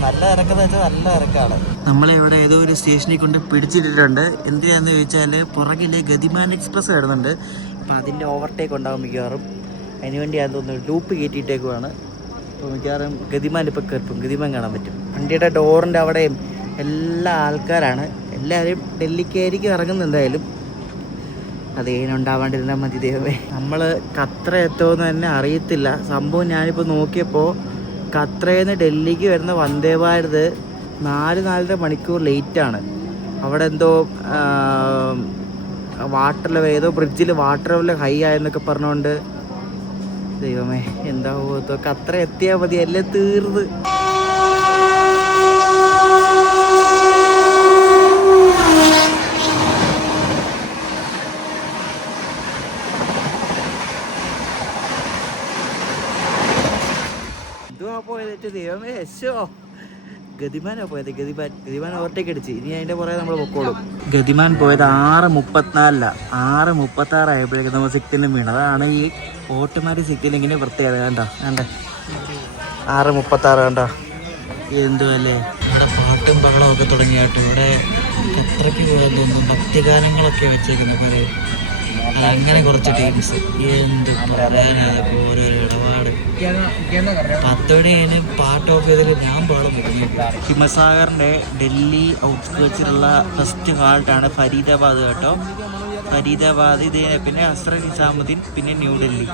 നല്ല തിരക്കെന്ന് വെച്ചാൽ നല്ല തിരക്കാണ്. നമ്മളിവിടെ ഏതോ ഒരു സ്റ്റേഷനിൽ കൊണ്ട് പിടിച്ചിട്ടിട്ടുണ്ട്. എന്തിനാന്ന് ചോദിച്ചാൽ പുറകിലെ ഗതിമാൻ എക്സ്പ്രസ് വരുന്നുണ്ട്. അപ്പം അതിൻ്റെ ഓവർടേക്ക് ഉണ്ടാകും മിക്കവാറും. അതിനുവേണ്ടി ഞാൻ തോന്നുന്നു ലൂപ്പ് കയറ്റിയിട്ടേക്കുവാണ്. അപ്പോൾ മിക്കവാറും ഗതിമാൻ ഇപ്പോൾ കയറിപ്പം ഗതിമാൻ കാണാൻ പറ്റും. വണ്ടിയുടെ ഡോറിൻ്റെ അവിടെയും എല്ലാ ആൾക്കാരാണ്. എല്ലാവരും ഡൽഹിക്കായിരിക്കും ഇറങ്ങുന്നത്. എന്തായാലും അതേനുണ്ടാവാണ്ടിരുന്നാൽ മതി ദൈവമേ. നമ്മൾ ഖത്ര എത്തുമെന്ന് തന്നെ അറിയത്തില്ല. സംഭവം ഞാനിപ്പോൾ നോക്കിയപ്പോൾ ഖത്രയിൽ നിന്ന് ഡൽഹിക്ക് വരുന്ന വന്ദേ ഭാരത് 4-4.5 മണിക്കൂർ ലേറ്റാണ്. അവിടെ എന്തോ വാട്ടർ ലെവൽ, ഏതോ ബ്രിഡ്ജിൽ വാട്ടർ ലെവൽ ഹൈ ആയെന്നൊക്കെ പറഞ്ഞുകൊണ്ട് ദൈവമേ എന്താ പോകത്തോ. ഖത്ര എത്തിയാൽ മതി, എല്ലാം തീർന്ന്. പോയത് ദൈവമേ യശോ. ഗതിമാനാ പോയത്. ഗതിമാൻ ഓവർടേക്ക് അടിച്ച്. ഇനി അതിൻ്റെ പുറകെ നമ്മൾ പൊക്കോളും. ഗതിമാൻ പോയത് 6:34 6:36 ആയപ്പോഴേക്കും നമ്മൾ സിഗ്നലും വീണത്. അതാണ് ഈ ഓട്ടോമാറ്റിക് സിഗ്നലിങ്ങിൻ്റെ പ്രത്യേകത. കണ്ടോ 6:36 കണ്ടോ. എന്തുവല്ലേ ഇവിടെ പാട്ടും ബഹളവും ഒക്കെ തുടങ്ങിയാട്ടോ. ഇവിടെ ഖത്രയ്ക്ക് പോകാൻ തോന്നുന്നു ഭക്തിഗാനങ്ങളൊക്കെ വെച്ചേക്കുന്നത് പറയും. അങ്ങനെ കുറച്ച് ടീംസ് എന്ത് പറയാനാണ് ഓരോരോ ഇടപാട്. 10 മണിയായാലും പാട്ട് ഓഫ് ചെയ്തിട്ട് ഞാൻ പാടും വരുന്നത്. ഹിമസാഗറിൻ്റെ ഡൽഹി ഔട്ട്സ്കേർട്സിലുള്ള ഫസ്റ്റ് ഹാൾട്ടാണ് ഫരീദാബാദ് കേട്ടോ. ഫരീദാബാദ് ഇത് പിന്നെ ഹസ്രത്ത് നിസാമുദ്ദീൻ, പിന്നെ ന്യൂഡൽഹി.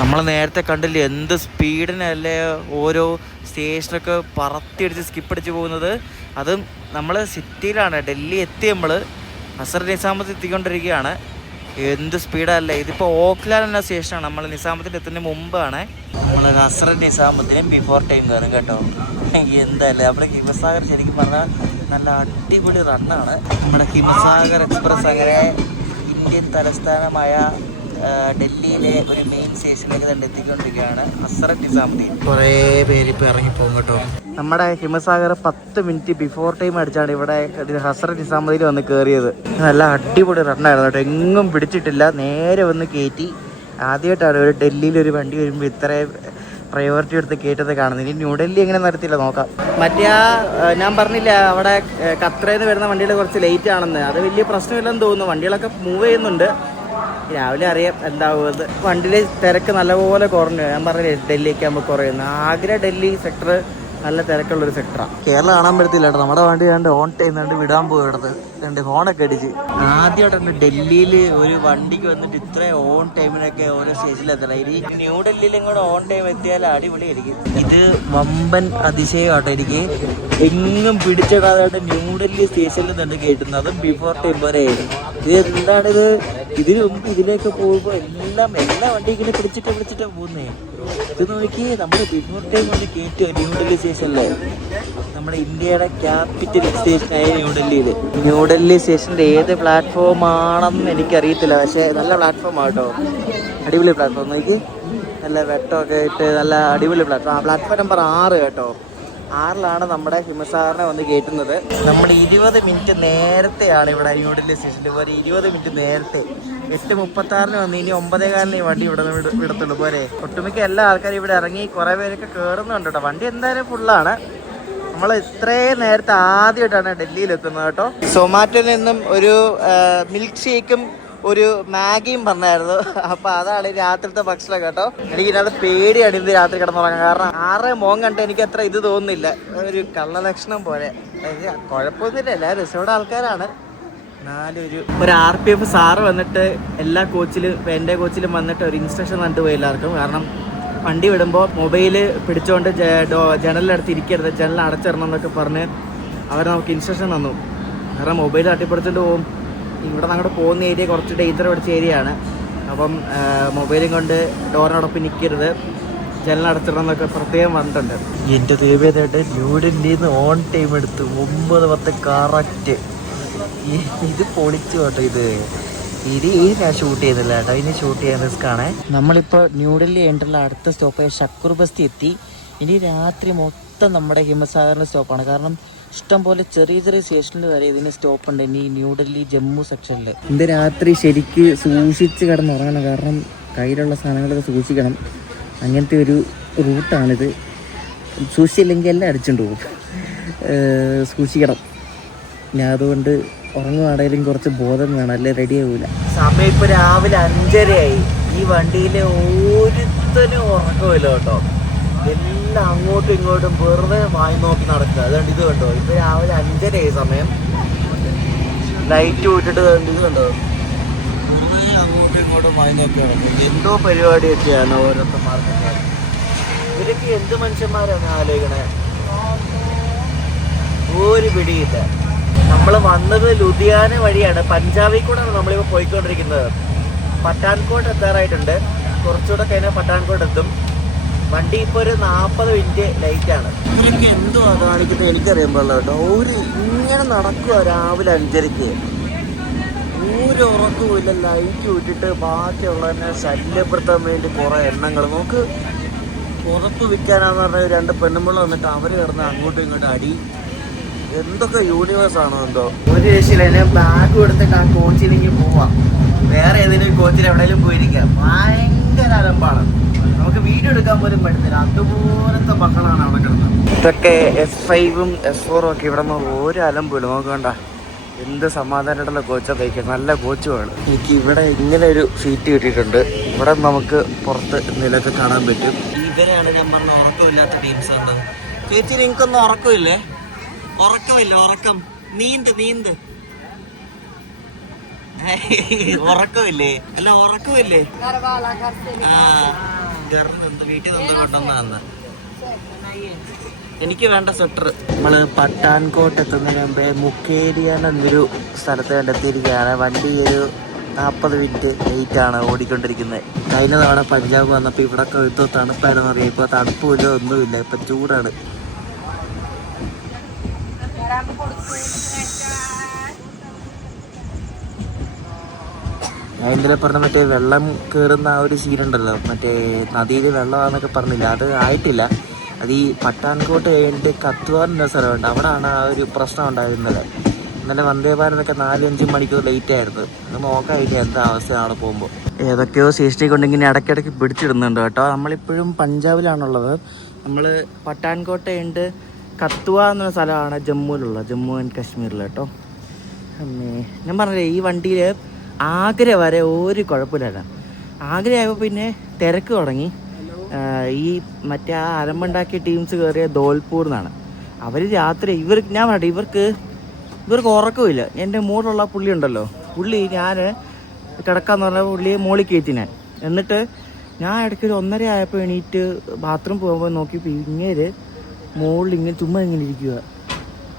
നമ്മൾ നേരത്തെ കണ്ടില്ലേ എന്ത് സ്പീഡിനല്ലേ ഓരോ സ്റ്റേഷനൊക്കെ പറത്തിയടിച്ച് സ്കിപ്പടിച്ച് പോകുന്നത്. അതും നമ്മൾ സിറ്റിയിലാണ്. ഡൽഹി എത്തി നമ്മൾ ഹസ്രത്ത് നിസാമുദ്ദീൻ എത്തിക്കൊണ്ടിരിക്കുകയാണ്. എന്ത് സ്പീഡല്ലേ. ഇതിപ്പോൾ ഓക്ലാൻഡ് എന്ന സ്റ്റേഷനാണ്. നമ്മൾ നിസാമുദ്ദീൻ എത്തുന്നതിന് മുമ്പാണ്. നമ്മൾ ഹസ്രത്ത് നിസാമുദ്ദീൻ ബിഫോർ ടൈം കയറും കേട്ടോ. എന്തായാലും നമ്മുടെ ഹിമസാഗർ ശരിക്കും പറഞ്ഞാൽ നല്ല അടിപൊളി റണ്ണാണ്. നമ്മുടെ ഹിമസാഗർ എക്സ്പ്രസ് അങ്ങനെ ഇന്ത്യൻ തലസ്ഥാനമായ ഡൽഹിയിലെ ഒരു മെയിൻ സ്റ്റേഷനിലേക്ക് തന്നെ എത്തിക്കൊണ്ടിരിക്കുകയാണ്. ഹസ്രത്ത് നിസാമുദ്ദീൻ. കുറേ പേര് ഇപ്പോൾ ഇറങ്ങിപ്പോകും കേട്ടോ. നമ്മുടെ ഹിമസാഗർ 10 മിനിറ്റ് ബിഫോർ ടൈം അടിച്ചാണ് ഇവിടെ ഹസ്രത്ത് നിസാമുദ്ദീൻ വന്ന് കയറിയത്. നല്ല അടിപൊളി റണ്ണായിരുന്നു കേട്ടോ. എങ്ങും പിടിച്ചിട്ടില്ല, നേരെ വന്ന് കയറ്റി. ആദ്യമായിട്ടാണ് ഒരു ഡൽഹിയിലൊരു വണ്ടി വരുമ്പോൾ ഇത്രയും പ്രയോറിറ്റി എടുത്ത് കയറ്റത് കാണുന്നത്. ഇനി ന്യൂഡൽഹി എങ്ങനെ നടത്തില്ല നോക്കാം. മറ്റേ ഞാൻ പറഞ്ഞില്ല അവിടെ ഖത്രയിൽ നിന്ന് വരുന്ന വണ്ടികൾ കുറച്ച് ലേറ്റ് ആണെന്ന്. അത് വലിയ പ്രശ്നമില്ലെന്ന് തോന്നുന്നു. വണ്ടികളൊക്കെ മൂവ് ചെയ്യുന്നുണ്ട്. രാവിലെ അറിയാം എന്താവുന്നത്. വണ്ടിയിലെ തിരക്ക് നല്ലപോലെ കുറഞ്ഞു. ഞാൻ പറഞ്ഞില്ലേ ഡൽഹിക്ക് ആകുമ്പോൾ കുറയുന്നു. ആഗ്ര ഡൽഹി സെക്ടർ നല്ല തിരക്കുള്ളൊരു സെക്ടറാണ്. കേരളം കാണാൻ പറ്റത്തില്ല കേട്ടോ. നമ്മുടെ വണ്ടി കണ്ട് ഓൺ ടൈം കണ്ട് വിടാൻ പോയി ഇടത്ത് രണ്ട് ഫോണൊക്കെ അടിച്ച്. ആദ്യമായിട്ടുണ്ട് ഡൽഹിയിൽ ഒരു വണ്ടിക്ക് വന്നിട്ട് ഇത്ര ഓൺ ടൈമിനൊക്കെ ഓരോ സ്റ്റേഷനിൽ എത്തണം. ഇനി ന്യൂഡൽഹിയിലും കൂടെ ഓൺ ടൈം എത്തിയാൽ അടിപൊളിയായിരിക്കും. ഇത് വമ്പൻ അതിശയമാട്ടോ എനിക്ക്. എങ്ങും പിടിച്ചിടാതായിട്ട് ന്യൂഡൽഹി സ്റ്റേഷനിൽ നിന്ന് കേട്ടുന്നത്, അതും ബിഫോർ ടൈം വരെ. ഇത് എന്താണിത്? ഇതിന് മുമ്പ് ഇതിലേക്ക് പോകുമ്പോൾ എല്ലാ വണ്ടി ഇങ്ങനെ പിടിച്ചിട്ട് പോകുന്നേ. ഇത് നോക്കി നമ്മുടെ ബിഫോർ ടൈം കൊണ്ട് കേട്ടു ന്യൂഡൽഹി സ്റ്റേഷനില്. നമ്മുടെ ഇന്ത്യയുടെ ക്യാപിറ്റൽ സ്റ്റേഷനായ ന്യൂഡൽഹി സ്റ്റേഷൻ്റെ ഏത് പ്ലാറ്റ്ഫോം ആണെന്ന് എനിക്കറിയത്തില്ല. പക്ഷേ നല്ല പ്ലാറ്റ്ഫോം ആട്ടോ, അടിപൊളി പ്ലാറ്റ്ഫോം. നോക്കി നല്ല വെട്ടമൊക്കെ ഇട്ട് നല്ല അടിപൊളി പ്ലാറ്റ്ഫോം. പ്ലാറ്റ്ഫോം നമ്പർ 6 കേട്ടോ. 6ലാണ് നമ്മുടെ ഹിമസാറിനെ വന്ന് കയറ്റുന്നത്. നമ്മൾ 20 മിനിറ്റ് നേരത്തെയാണ് ഇവിടെ ന്യൂഡൽഹി സ്റ്റേഷനിൽ. ഒരു 20 മിനിറ്റ് നേരത്തെ 8:36 വന്ന് ഇനി 9:15 വണ്ടി ഇവിടെ വിടത്തുള്ളൂ പോരെ. ഒട്ടുമിക്ക എല്ലാ ആൾക്കാരും ഇവിടെ ഇറങ്ങി കുറേ പേരൊക്കെ കയറുന്നുണ്ട് കേട്ടോ. വണ്ടി എന്തായാലും ഫുള്ളാണ്. നമ്മൾ ഇത്രയും നേരത്തെ ആദ്യമായിട്ടാണ് ഡൽഹിയിൽ എത്തുന്നത് കേട്ടോ. സൊമാറ്റോയിൽ നിന്നും ഒരു മിൽക്ക് ഷേക്കും ഒരു മാഗിയും വന്നായിരുന്നു. അപ്പോൾ അതാണ് രാത്രിത്തെ ഭക്ഷണം കേട്ടോ. എനിക്ക് ഇതിനകത്ത് പേടിയാണ് ഇത് രാത്രി കിടന്നുറങ്ങാൻ. കാരണം 6 മോൻ കണ്ട് എനിക്ക് അത്ര ഇത് തോന്നുന്നില്ല, ഒരു കള്ളലക്ഷണം പോലെ. കുഴപ്പമൊന്നുമില്ല, എല്ലാവരും റിസോർട്ട് ആൾക്കാരാണ്. ഒരു RPF സാറ് വന്നിട്ട് എല്ലാ കോച്ചിലും, എൻ്റെ കോച്ചിലും വന്നിട്ട് ഒരു ഇൻസ്ട്രക്ഷൻ തന്നിട്ട് പോയി എല്ലാവർക്കും. കാരണം വണ്ടി വിടുമ്പോൾ മൊബൈൽ പിടിച്ചുകൊണ്ട് ജനലിനടുത്ത് ഇരിക്കരുത്, ജനൽ അടച്ചിടണം എന്നൊക്കെ പറഞ്ഞ് അവർ നമുക്ക് ഇൻസ്ട്രക്ഷൻ തന്നു. കാരണം മൊബൈൽ തട്ടിപ്പിടിച്ചിട്ട് പോകും. ഇവിടെ ഞങ്ങളുടെ പോകുന്ന ഏരിയ കുറച്ച് ഡേഞ്ചർ പിടിച്ച ഏരിയ ആണ്. അപ്പം മൊബൈലും കൊണ്ട് ഡോറിനോടൊപ്പം നിൽക്കരുത്, ജനലടച്ചിടണം എന്നൊക്കെ പ്രത്യേകം വന്നിട്ടുണ്ട്. എൻ്റെ ദൈവമായിട്ട് ന്യൂഡൽഹിയിൽ നിന്ന് ഓൺ ടൈം എടുത്ത് 9:10 കറക്റ്റ്. ഇത് പൊളിച്ചു കേട്ടോ. ഇത് ഞാൻ ഷൂട്ട് ചെയ്യുന്നില്ല കേട്ടോ, ഇനി ഷൂട്ട് ചെയ്യാൻ റിസ്ക് ആണ്. നമ്മളിപ്പോൾ ന്യൂഡൽഹി എൻട്രിലുള്ള അടുത്ത സ്റ്റോപ്പായ ഷക്കൂർ ബസ്തി എത്തി. ഇനി രാത്രി മൊത്തം നമ്മുടെ ഹിമസാഗറിൻ്റെ സ്റ്റോപ്പാണ്. കാരണം ഇഷ്ടംപോലെ ചെറിയ സ്റ്റേഷനിൽ വരെ ഇതിന് സ്റ്റോപ്പ് ഉണ്ട് ഇനി ന്യൂഡൽഹി ജമ്മു സെക്ഷനിൽ. ഇത് രാത്രി ശരിക്ക് സൂക്ഷിച്ച് കിടന്നുറങ്ങണം. കാരണം കയ്യിലുള്ള സാധനങ്ങളൊക്കെ സൂക്ഷിക്കണം. അങ്ങനത്തെ ഒരു റൂട്ടാണിത്. സൂക്ഷിച്ചില്ലെങ്കിൽ എല്ലാം അടിച്ചുകൊണ്ട് പോകും. സൂക്ഷിക്കണം. ഞാൻ അതുകൊണ്ട് ഉറങ്ങുവാണെങ്കിലും കുറച്ച് ബോധം വേണം, അല്ലേ റെഡി ആവില്ല. സമയം ഇപ്പോൾ രാവിലെ 5:30 ഈ വണ്ടിയിൽ ഒരുത്തനും ഉറക്കമില്ല കേട്ടോ. എല്ലാം അങ്ങോട്ടും ഇങ്ങോട്ടും വെറുതെ വായി നോക്കി നടക്കുക. അതുകൊണ്ട് ഇത് കണ്ടോ, ഇപ്പോൾ രാവിലെ 5:30 സമയം. ലൈറ്റ് വിട്ടിട്ട് ഇത് കണ്ടോ, വെറുതെ അങ്ങോട്ടും ഇങ്ങോട്ടും വായി നോക്കി നടക്കുക. എന്തോ പരിപാടിയൊക്കെയാണ് ഓരോരുത്തന്മാർക്കൊക്കെ. ഇവരൊക്കെ എന്ത് മനുഷ്യന്മാരാണ് ആലോചിക്കണേ, ഒരു പിടിയില്ല. നമ്മൾ വന്നത് ലുധിയാന വഴിയാണ്, പഞ്ചാബിൽ കൂടെയാണ് നമ്മളിപ്പോൾ പോയിക്കൊണ്ടിരിക്കുന്നത്. പട്ടാൻകോട്ട് എത്താറായിട്ടുണ്ട്. കുറച്ചുകൂടെ കഴിഞ്ഞാൽ പട്ടാൻകോട്ട് എത്തും. വണ്ടി ഇപ്പോൾ ഒരു 40 മിനിറ്റ് ലേറ്റാണ്. ഇവരൊക്കെ എന്തുവാ കാണിക്കുന്നത് എനിക്കറിയാൻ പാടില്ല കേട്ടോ. ഇങ്ങനെ നടക്കുക രാവിലെ 5:30. ഒരു ഉറക്കവുമില്ല, ലൈറ്റ് വിട്ടിട്ട് ബാക്കിയുള്ളതിനെ ശല്യപ്പെടുത്താൻ വേണ്ടി കുറേ എണ്ണങ്ങൾ. നമുക്ക് പുറത്ത് വിൽക്കാനാന്ന് പറഞ്ഞ 2 പെണ്ണുമ്പിള്ള വന്നിട്ട് അവർ കിടന്ന് അങ്ങോട്ടും ഇങ്ങോട്ടും അടി. എന്തൊക്കെ യൂണിവേഴ്സാണോ എന്തോ. ഒരു രക്ഷയില്ല. ഞാൻ ബാഗ് എടുത്തിട്ട് ആ കോച്ചിലേക്ക് പോവാം. വേറെ ഏതെങ്കിലും കോച്ചിൽ എവിടെയെങ്കിലും പോയിരിക്കാം. ഭയങ്കര അലമ്പാണ്, നമുക്ക് വീഡിയോ എടുക്കാൻ പോലും പറ്റത്തില്ല. അതുപോലത്തെ മക്കളാണ് അവിടെ കിടന്നത്. ഇതൊക്കെ S5ഉം S4ഉം ഒക്കെ ഇവിടെ നിന്ന് ഒരു അലമ്പില്ല. നോക്കണ്ട എന്ത് സമാധാനമായിട്ടുള്ള കോച്ചാണ് കഴിക്കുക, നല്ല കോച്ചുമാണ്. എനിക്ക് ഇവിടെ ഇങ്ങനെ ഒരു സീറ്റ് കിട്ടിയിട്ടുണ്ട്. ഇവിടെ നമുക്ക് പുറത്ത് നിലത്ത് കാണാൻ പറ്റും. ഇവരാണ് ഞാൻ പറഞ്ഞ ഉറക്കമില്ലാത്ത ടീംസ് ആണ്. ചേച്ചി നിങ്ങൾക്കൊന്നും ഉറക്കമില്ലേ? ഉറക്കം നീന്ത് ഉറക്കമില്ലേ? അല്ല ഉറക്കമില്ലേ? വീട്ടിൽ നിന്ന് കൊണ്ടുവന്നാന്ന്. എനിക്ക് വേണ്ട സ്വെറ്റർ. നമ്മള് പട്ടാൻകോട്ട് എത്തുന്നതിന് മുമ്പേ മുക്കേരിയ എന്നൊരു സ്ഥലത്ത് കണ്ടെത്തിയിരിക്കുകയാണ്. വണ്ടി ഒരു 40 മിനിറ്റ് ലേറ്റാണ് ഓടിക്കൊണ്ടിരിക്കുന്നത്. കഴിഞ്ഞ തവണ പഞ്ചാബ് വന്നപ്പോൾ ഇവിടെ എന്തോ തണുപ്പായിരുന്നു അറിയാം. ഇപ്പോൾ തണുപ്പില്ല, ഒന്നുമില്ല, ഇപ്പം ചൂടാണ്. ഞാൻ ഇന്നലെ പറഞ്ഞ മറ്റേ വെള്ളം കയറുന്ന ആ ഒരു സീനുണ്ടല്ലോ, മറ്റേ നദിയിൽ വെള്ളമാണെന്നൊക്കെ പറഞ്ഞില്ല, അത് ആയിട്ടില്ല. അത് ഈ പട്ടാൻകോട്ട് കഴിഞ്ഞിട്ട് കത്വാൻ എന്ന സ്ഥലമുണ്ട്, അവിടെയാണ് ആ ഒരു പ്രശ്നം ഉണ്ടായിരുന്നത്. ഇന്നലെ വന്ദേ ഭാരതൊക്കെ 4-5 മണിക്കൂർ ലേറ്റ് ആയിരുന്നു. അത് നോക്കാതില്ല എന്താ അവസ്ഥയാണ് പോകുമ്പോൾ. ഏതൊക്കെയോ സേഫ്റ്റി കൊണ്ട് ഇങ്ങനെ ഇടയ്ക്കിടയ്ക്ക് പിടിച്ചിടുന്നുണ്ട് കേട്ടോ. നമ്മളിപ്പോഴും പഞ്ചാബിലാണുള്ളത്. നമ്മൾ പട്ടാൻകോട്ട് കഴിഞ്ഞിട്ട് കത്വ എന്നൊരു സ്ഥലമാണ് ജമ്മുവിലുള്ള, ജമ്മു ആൻഡ് കാശ്മീരിൽ കേട്ടോ. ഞാൻ പറഞ്ഞില്ലേ ഈ വണ്ടിയിൽ ആഗ്ര വരെ ഒരു കുഴപ്പമില്ല. ആഗ്ര ആയപ്പോൾ പിന്നെ തിരക്ക് തുടങ്ങി. ഈ മറ്റേ ആ അലമ്പുണ്ടാക്കിയ ടീംസ് കയറിയ ധോൽപൂർ എന്നാണ്. അവർ രാത്രി ഞാൻ പറയട്ടെ, ഇവർക്ക് ഉറക്കമില്ല. എൻ്റെ മൂടുള്ള പുള്ളി ഉണ്ടല്ലോ, പുള്ളി ഞാൻ കിടക്കാന്ന് പറഞ്ഞ പുള്ളിയെ മോളിൽ കയറ്റി ഞാൻ. എന്നിട്ട് ഞാൻ ഇടയ്ക്ക് ഒരു 1:30 ആയപ്പോൾ എണീറ്റ് ബാത്റൂം പോകുമ്പോൾ നോക്കിയപ്പോൾ ഇങ്ങനെ മുകളിൽ ഇങ്ങനെ ചുമ്മാ ഇങ്ങനെ ഇരിക്കുക.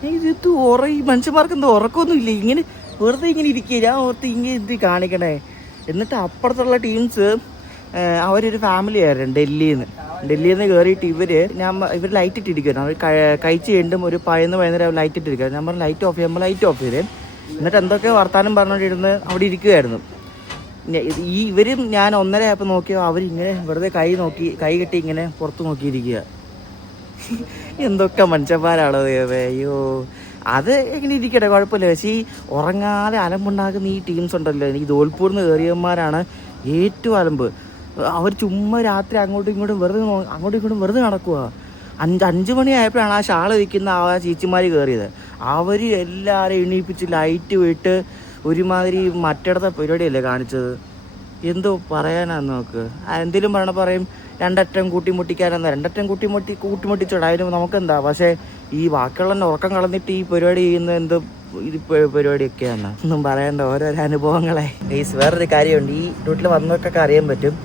ഇത് ഈ മനുഷ്യന്മാർക്ക് എന്താ ഉറക്കമൊന്നും ഇല്ല, ഇങ്ങനെ വെറുതെ ഇങ്ങനെ ഇരിക്കുക. ഞാൻ ഓർത്ത് ഇങ്ങനെ ഇത് കാണിക്കണേ. എന്നിട്ട് അപ്പുറത്തുള്ള ടീംസ് അവരൊരു ഫാമിലി ആയിരുന്നു ഡൽഹിയിൽ നിന്ന് കയറിയിട്ട് ഇവർ ലൈറ്റ് ഇട്ടിരിക്കുവായിരുന്നു. അവർ കഴിച്ച് കഴിഞ്ഞും ഒരു 11 ലൈറ്റ് ഇട്ടിരിക്കുക. ഞാൻ പറഞ്ഞു ലൈറ്റ് ഓഫ് ചെയ്യുമ്പോൾ ലൈറ്റ് ഓഫ് ചെയ്തേ. എന്നിട്ട് എന്തൊക്കെയോ വർത്താനം പറഞ്ഞുകൊണ്ടിരുന്ന് അവിടെ ഇരിക്കുമായിരുന്നു. ഇവരും ഞാൻ 1:30 ആയപ്പോൾ നോക്കിയോ അവരിങ്ങനെ വെറുതെ കൈ കെട്ടി ഇങ്ങനെ പുറത്ത് നോക്കിയിരിക്കുക. എന്തൊക്കെ മനുഷ്യന്മാരാണോ ദൈവമേ, അയ്യോ. അത് എങ്ങനെ ഇരിക്കട്ടെ, കുഴപ്പമില്ല. പക്ഷേ ഈ ഉറങ്ങാതെ അലമ്പുണ്ടാക്കുന്ന ഈ ടീംസ് ഉണ്ടല്ലോ, എനിക്ക് ധോൽപൂരിൽ നിന്ന് കയറിയന്മാരാണ് ഏറ്റവും അലമ്പ്. അവർ ചുമ്മാ രാത്രി അങ്ങോട്ടും ഇങ്ങോട്ടും വെറുതെ നടക്കുക. 5 മണിയായപ്പോഴാണ് ആ ഷാള് വയ്ക്കുന്ന ആ ചേച്ചിമാർ കയറിയത്. അവർ എല്ലാവരെയും എണീപ്പിച്ച് ലൈറ്റ് വിട്ട് ഒരുമാതിരി മറ്റിടത്തെ പരിപാടിയല്ലേ കാണിച്ചത്. എന്തോ പറയാനാന്ന് നോക്ക്. എന്തെങ്കിലും പറയും 2 അറ്റം കൂട്ടിമുട്ടിക്കാനെന്നാ. 2 അറ്റം കൂട്ടിമുട്ടിച്ചോടാ, അതിന് നമുക്കെന്താ. പക്ഷേ ഈ ബാക്കിയുള്ള ഉറക്കം കളഞ്ഞിട്ട് ഈ പരിപാടി ചെയ്യുന്ന എന്തോ ഇത് പരിപാടിയൊക്കെയാണ്. ഒന്നും പറയണ്ട, ഓരോരോ അനുഭവങ്ങളെ. വേറൊരു കാര്യമുണ്ട്, ഈ റൂട്ടിൽ വന്നവർക്കൊക്കെ അറിയാൻ പറ്റും,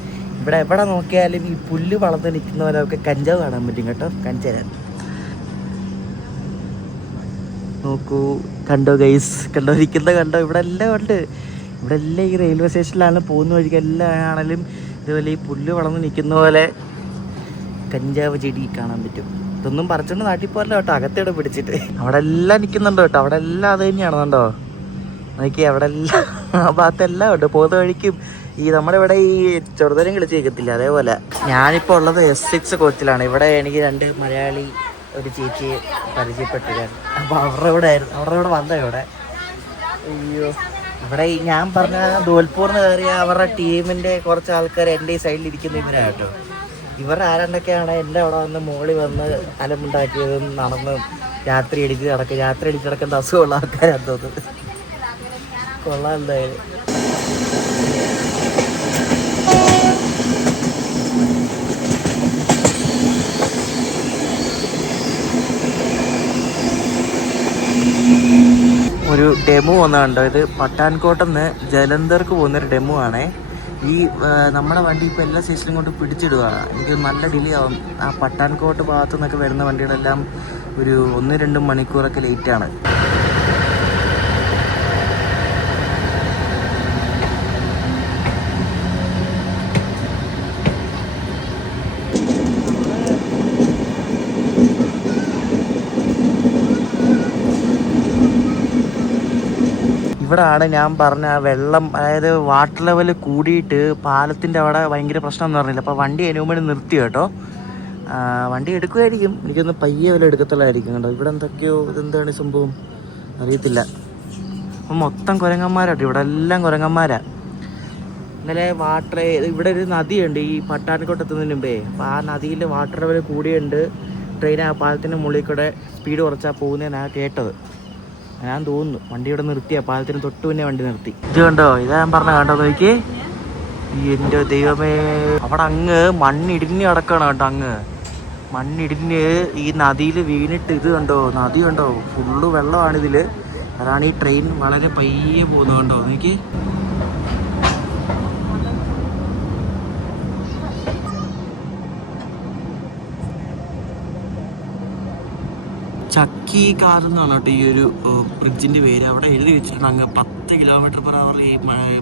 ഇവിടെ എവിടെ നോക്കിയാലും ഈ പുല്ല് വളർന്ന് നിൽക്കുന്ന പോലെയൊക്കെ കഞ്ചാവ് കാണാൻ പറ്റും കേട്ടോ. കാണിച്ചു തരാം, നോക്കൂ. കണ്ടോ ഗൈസ്, കണ്ടോ ഇവിടെ എല്ലാം ഉണ്ട്. ഇവിടെ എല്ലാം ഈ റെയിൽവേ സ്റ്റേഷനിലാണ് പോകുന്ന വഴിക്ക് എല്ലാം ആണെങ്കിലും ഇതുപോലെ ഈ പുല്ല് വളർന്ന് നിൽക്കുന്ന പോലെ കഞ്ചാവ് ചെടി കാണാൻ പറ്റും. ഇതൊന്നും പറിച്ചോണ്ട് നാട്ടിൽ പോരല്ലോ കേട്ടോ, അകത്തോടെ പിടിച്ചിട്ട്. അവിടെ എല്ലാം നിൽക്കുന്നുണ്ടോ കേട്ടോ, അവിടെ എല്ലാം അത് തന്നെയാണ് കണ്ടോ. നോക്കി അവിടെ എല്ലാം ആ ഭാഗത്തെല്ലാം ഉണ്ട്. പോകുന്ന വഴിക്കും ഈ നമ്മുടെ ഇവിടെ ഈ ചെറുതരം കളിച്ച് കേൾക്കത്തില്ല, അതേപോലെ. ഞാനിപ്പോൾ ഉള്ളത് S6 കോച്ചിലാണ്. ഇവിടെ എനിക്ക് 2 മലയാളി ഒരു ചേച്ചിയെ പരിചയപ്പെട്ടിരുന്നു. അപ്പോൾ അവരുടെ കൂടെ വന്നോ ഇവിടെ. അയ്യോ, ഇവിടെ ഞാൻ പറഞ്ഞ ധോൽപൂറിന് കയറിയ അവരുടെ ടീമിൻ്റെ കുറച്ച് ആൾക്കാർ എൻ്റെ ഈ സൈഡിൽ ഇരിക്കുന്ന ഇവരാട്ടോ. ഇവർ ആരാണ്ടൊക്കെയാണ് എൻ്റെ അവിടെ വന്ന് മോളിൽ വന്ന് അലമ്പുണ്ടാക്കിയതും നടന്ന് രാത്രി അടിച്ച് നടക്കേണ്ട അസുഖമുള്ള ആൾക്കാരാണ് തോന്നുന്നത്. കൊള്ളാം എന്തായാലും. ഒരു ഡെമോ വന്നതുണ്ടോ, ഇത് പട്ടാൻകോട്ടിൽ നിന്ന് ജലന്ധർക്ക് പോകുന്നൊരു ഡെമോ ആണേ. ഈ നമ്മുടെ വണ്ടി ഇപ്പോൾ എല്ലാ സ്റ്റേഷനും കൊണ്ട് പിടിച്ചിടുക. എനിക്ക് നല്ല ഡിലേ ആവും. ആ പട്ടാൻകോട്ട് ഭാഗത്തു നിന്നൊക്കെ വരുന്ന വണ്ടികളെല്ലാം ഒരു 1-2 മണിക്കൂറൊക്കെ ലേറ്റാണ്. ഇവിടാണ് ഞാൻ പറഞ്ഞ വെള്ളം, അതായത് വാട്ടർ ലെവൽ കൂടിയിട്ട് പാലത്തിൻ്റെ അവിടെ ഭയങ്കര പ്രശ്നം എന്ന് പറഞ്ഞില്ല. അപ്പോൾ വണ്ടി അതിനുവേണ്ടി നിർത്തി കേട്ടോ. വണ്ടി എടുക്കുമായിരിക്കും, എനിക്കൊന്ന് പയ്യെ വില എടുക്കത്തുള്ളായിരിക്കും കേട്ടോ. ഇവിടെ എന്തൊക്കെയോ ഇതെന്താണ് സംഭവം അറിയത്തില്ല. അപ്പം മൊത്തം കുരങ്ങന്മാരാട്ടോ, ഇവിടെ എല്ലാം കുരങ്ങന്മാരാ. ഇന്നലെ ഇവിടെ ഒരു നദിയുണ്ട് ഈ പട്ടാൻകോട്ടെത്തുന്നതിന് മുമ്പേ. അപ്പോൾ ആ നദിയിൽ വാട്ടർ ലെവൽ കൂടിയുണ്ട്. ട്രെയിൻ ആ പാലത്തിൻ്റെ മുകളിൽ കൂടെ സ്പീഡ് കുറച്ചാൽ പോകുന്നതിനാണ് കേട്ടത്. ഞാൻ തോന്നുന്നു വണ്ടി ഇവിടെ നിർത്തിയാ, പാലത്തിന് തൊട്ട് പിന്നെ വണ്ടി നിർത്തി. ഇത് കണ്ടോ, ഇതാ ഞാൻ പറഞ്ഞ കണ്ടോ നോക്കി. എൻ്റെ ദൈവമേ, അവിടെ അങ്ങ് മണ്ണിടിഞ്ഞ് കിടക്കണം കേട്ടോ. അങ്ങ് മണ്ണിടിഞ്ഞ് ഈ നദിയിൽ വീണിട്ട് ഇത് കണ്ടോ, നദി കണ്ടോ, ഫുള്ള് വെള്ളമാണിതിൽ. അതാണ് ഈ ട്രെയിൻ വളരെ പയ്യെ പോകുന്നത് കണ്ടോ നോക്കി. ചക്കി കാരെന്നാണ് കേട്ടോ ഈ ഒരു ബ്രിഡ്ജിൻ്റെ പേര്. അവിടെ എഴുതി വെച്ചിട്ടുണ്ട് അങ്ങ് 10 km/h ഈ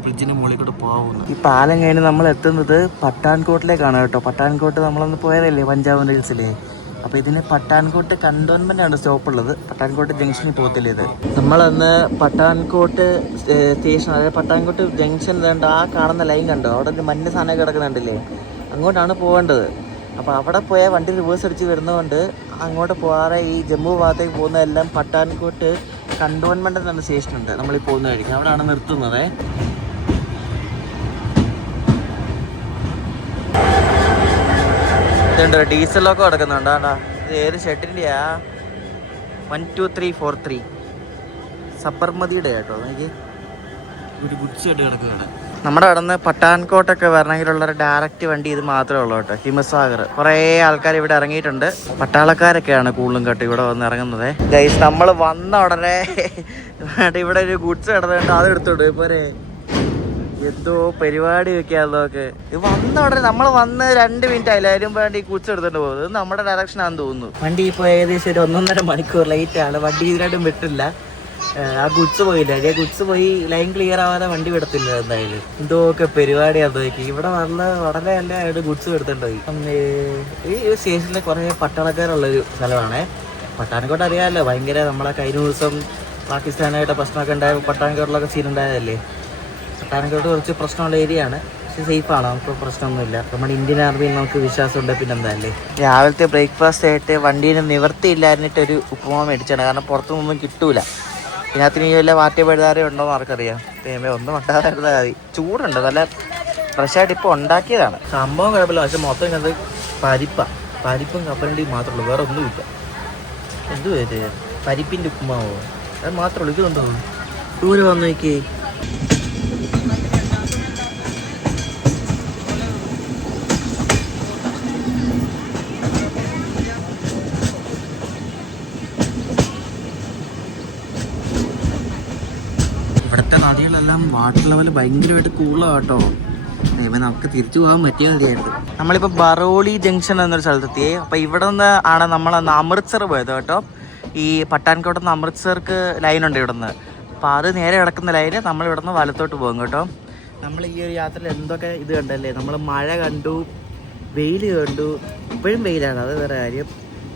ബ്രിഡ്ജിൻ്റെ മുകളിൽ കൂടെ പോകുന്നത്. ഈ പാലം കഴിഞ്ഞ് നമ്മൾ എത്തുന്നത് പട്ടാൻകോട്ടിലേക്കാണ് കേട്ടോ. പട്ടാൻകോട്ട് നമ്മളൊന്ന് പോയതല്ലേ പഞ്ചാബ് റെയിൽസിലെ. അപ്പോൾ ഇതിന് പട്ടാൻകോട്ട് കണ്ടോൺമെൻ്റ് ആണ് സ്റ്റോപ്പുള്ളത്. പട്ടാൻകോട്ട് ജംഗ്ഷനിൽ പോകത്തില്ല ഇത്. നമ്മളന്ന് പട്ടാൻകോട്ട് സ്റ്റേഷൻ, അതായത് പട്ടാൻകോട്ട് ജംഗ്ഷൻ വേണ്ട ആ കാണുന്ന ലൈൻ കണ്ടോ, അവിടെ ഒരു മഞ്ഞ സാധനം കിടക്കുന്നുണ്ടല്ലേ, അങ്ങോട്ടാണ് പോകേണ്ടത്. അപ്പോൾ അവിടെ പോയാൽ വണ്ടി റിവേഴ്സ് അടിച്ച് വരുന്നതുകൊണ്ട് അങ്ങോട്ട് പോകാതെ ഈ ജമ്മു ഭാഗത്തേക്ക് പോകുന്നതെല്ലാം പട്ടാൻകോട്ട് കണ്ടോൺമെൻ്റ് എന്ന സ്റ്റേഷനുണ്ട് നമ്മളീ പോകുന്ന വഴിക്ക്, അവിടെയാണ് നിർത്തുന്നത്. ഇതുണ്ട് ഡീസലൊക്കെ കിടക്കുന്നുണ്ട്. ആണ്ടാ, ഇത് ഏത് ഷെഡിൻ്റെയാ? 12343 സബർമതിയുടെ കേട്ടോ. എനിക്ക് ഒരു ഗുഡ്സ് ഷെഡ് കിടക്കുകയാണ്. നമ്മുടെ അവിടെ നിന്ന് പട്ടാൻകോട്ടൊക്കെ വരണമെങ്കിലുള്ളൊരു ഡയറക്റ്റ് വണ്ടി ഇത് മാത്രമേ ഉള്ളൂ കേട്ടോ, ഹിമസാഗർ. കുറേ ആൾക്കാർ ഇവിടെ ഇറങ്ങിയിട്ടുണ്ട്. പട്ടാളക്കാരൊക്കെയാണ് കൂടുതലും കേട്ടോ ഇവിടെ വന്ന് ഇറങ്ങുന്നത്. ഗൈസ് നമ്മൾ വന്ന ഉടനെ ഇവിടെ ഒരു ഗുഡ്സ് കിടന്നുണ്ട്, അത് എടുത്തോണ്ട് പോരെ. എന്തോ പരിപാടി വെക്കാതൊക്കെ വന്ന ഉടനെ നമ്മൾ വന്ന് 2 മിനിറ്റ് ആയില്ല, അതിനും വേണ്ടി ഗുഡ്സ് എടുത്തോണ്ട് പോകുന്നത്. നമ്മുടെ ഡയറക്ഷനാണെന്ന് തോന്നുന്നു. വണ്ടി ഇപ്പോൾ ഏകദേശം ഒരു 1.5 മണിക്കൂർ ലേറ്റ് ആണ്. വണ്ടി ഇതിനായിട്ടും വിട്ടില്ല. ആ ഗുഡ്സ് പോയില്ല, ഗുഡ്സ് പോയി ലൈൻ ക്ലിയർ ആവാതെ വണ്ടി വിടത്തില്ല. എന്തായാലും എന്തോക്കെ പരിപാടിയാണ് നോക്കി. ഇവിടെ വന്ന ഉടനെ തന്നെ അയാൾ ഗുഡ്സ് എടുത്തിട്ടുണ്ടായി. ഈ സ്റ്റേഷനിലെ കുറേ പട്ടാളക്കാരുള്ളൊരു സ്ഥലമാണ് പട്ടാനക്കോട്ട്. അറിയാമല്ലോ, ഭയങ്കര നമ്മളെ കഴിഞ്ഞ ദിവസം പാകിസ്ഥാനായിട്ട് പ്രശ്നമൊക്കെ ഉണ്ടായ പട്ടാനക്കോട്ടിലൊക്കെ സീൻ ഉണ്ടായതല്ലേ. പട്ടാനക്കോട്ട് കുറച്ച് പ്രശ്നമുള്ള ഏരിയ ആണ്, പക്ഷെ സേഫാണ്, നമുക്ക് പ്രശ്നമൊന്നുമില്ല. നമ്മുടെ ഇന്ത്യൻ ആർമിയിൽ നമുക്ക് വിശ്വാസമുണ്ട്. പിന്നെ എന്താല്ലേ, രാവിലത്തെ ബ്രേക്ക്ഫാസ്റ്റ് ആയിട്ട് വണ്ടീനെ നിവർത്തിയില്ലായിരുന്നിട്ടൊരു ഉപ്പുമാ മേടിച്ചാണ്. കാരണം പുറത്തുനിന്നൊന്നും കിട്ടൂല. ഇതിനകത്ത് നീ വല്ല വാറ്റിയ പഴുതാര ഉണ്ടോയെന്ന് ആർക്കറിയാം. ഒന്നും ഉണ്ടാകാതിരുന്നാൽ മതി. ചൂടുണ്ട്, നല്ല ഫ്രഷായിട്ട് ഇപ്പോൾ ഉണ്ടാക്കിയതാണ്. സംഭവം കുഴപ്പമില്ല, പക്ഷെ മൊത്തം കണ്ടത് പരിപ്പും കപ്പലണ്ടിയും മാത്രമേ ഉള്ളൂ, വേറെ ഒന്നുമില്ല. എന്തുവേ പരിപ്പിൻ്റെ ഉപ്പുമാവോ, അത് മാത്രമേ ഉള്ളൂ. ഇതുണ്ടോ ദൂരെ വന്നു നോക്കി. ഇവിടുത്തെ നദികളെല്ലാം വാട്ടർ ലെവൽ ഭയങ്കരമായിട്ട് കൂടുതലാണ് കേട്ടോ. നമുക്ക് തിരിച്ചു പോകാൻ പറ്റിയ മതിയായിരുന്നു. നമ്മളിപ്പോൾ ബറോളി ജംഗ്ഷൻ എന്നൊരു സ്ഥലത്തെത്തിയേ. അപ്പോൾ ഇവിടെ നിന്ന് ആണ് നമ്മളന്ന് അമൃത്സർ പോയത് കേട്ടോ. ഈ പട്ടാൻകോട്ട് നിന്ന് അമൃത്സർക്ക് ലൈനുണ്ട് ഇവിടെ നിന്ന്. അപ്പോൾ അത് നേരെ കിടക്കുന്ന ലൈന് നമ്മൾ ഇവിടെ നിന്ന് വലത്തോട്ട് പോകും കേട്ടോ. നമ്മൾ ഈ ഒരു യാത്രയിൽ എന്തൊക്കെ ഇത് കണ്ടല്ലേ, നമ്മൾ മഴ കണ്ടു, വെയിൽ കണ്ടു. ഇപ്പോഴും വെയിലാണ്, അത് വേറെ കാര്യം.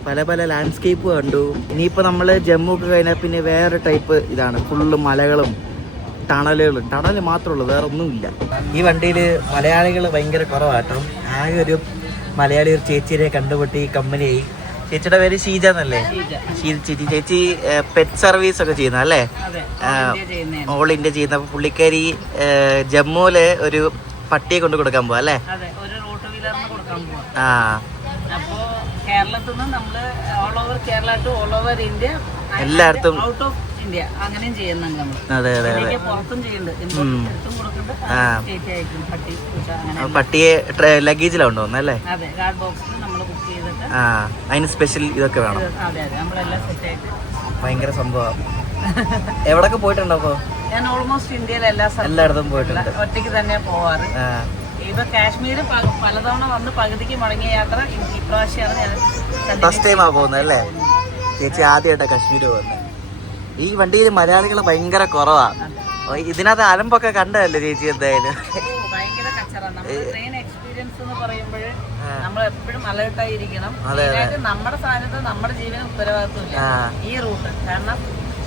പല പല ലാൻഡ്സ്കേപ്പ് കണ്ടു. ഇനിയിപ്പോൾ നമ്മൾ ജമ്മു ഒക്കെ കഴിഞ്ഞാൽ പിന്നെ വേറെ ടൈപ്പ് ഇതാണ്, ഫുള്ള് മലകളും ടണൽ മാത്രമേ ഉള്ളൂ, വേറെ ഒന്നുമില്ല. ഈ വണ്ടിയിൽ മലയാളികൾ ഭയങ്കര കുറവാട്ടോ. ആകെ ഒരു മലയാളി ഒരു ചേച്ചിയെ കണ്ടുപിട്ടി കമ്പനിയായി. ചേച്ചിയുടെ പേര് ഷീജ എന്നല്ലേ? ചേച്ചി പെറ്റ് സർവീസ് ഒക്കെ ചെയ്യുന്ന അല്ലേ? ഓൾ ഇന്ത്യ ചെയ്യുന്ന. അപ്പോൾ പുള്ളിക്കാരി ജമ്മുവില് ഒരു പട്ടിയെ കൊണ്ട് കൊടുക്കാൻ പോവാ അല്ലേ? ആ, കേരളത്തിൽ നിന്ന് നമ്മള് all over Kerala to all over India, എല്ലായിടത്തും ഔട്ട് ഓഫ് ഇന്ത്യ അങ്ങനെയും ചെയ്യുന്നുണ്ട് നമ്മൾ. അതെ അതെ അതെ, പുറത്തും ചെയ്യുന്നുണ്ട്. പട്ടിയെ ലഗേജിലാണ് അല്ലേ? അതെ, കാർഡ് ബോക്സിൽ നമ്മൾ ബുക്ക് ചെയ്തിട്ട് അതിന് സ്പെഷ്യൽ ഇതൊക്കെ വേണം. അതെ അതെ, നമ്മളെല്ലാം സെറ്റ് ആയിട്ട്. ഭയങ്കര സംഭവം. എവിടൊക്കെ പോയിട്ടുണ്ടോ? അപ്പോ ഞാൻ ഓൾമോസ്റ്റ് ഇന്ത്യയിലെ എല്ലായിടത്തും പോയിട്ടുണ്ട്. ഒറ്റയ്ക്ക് തന്നെ പോവാറ്. ഇപ്പൊ കാശ്മീര് പലതവണ വന്ന് പകുതിക്ക് മുടങ്ങിയ യാത്ര ഇപ്രാവശ്യമാണ് ഞാൻ ഫസ്റ്റ് ടൈമാ പോകുന്നത് അല്ലേ? ചേച്ചി ആദ്യമായിട്ടാണ് കാശ്മീർ പോകുന്നത്. ഈ വണ്ടിയിൽ മലയാളികൾ ഭയങ്കര കുറവാ. ഇതിനകത്ത് അലമ്പൊക്കെ കണ്ടതല്ലേ ചേച്ചി? എന്തായാലും ഭയങ്കര കച്ചറാണ്. ട്രെയിൻ എക്സ്പീരിയൻസ് എന്ന് പറയുമ്പോൾ നമ്മൾ എപ്പോഴും അലേർട്ടായിരിക്കണം. നമ്മുടെ സ്ഥാനത്ത് നമ്മുടെ ജീവന് ഉത്തരവാദിത്വമില്ല ഈ റൂട്ട്. കാരണം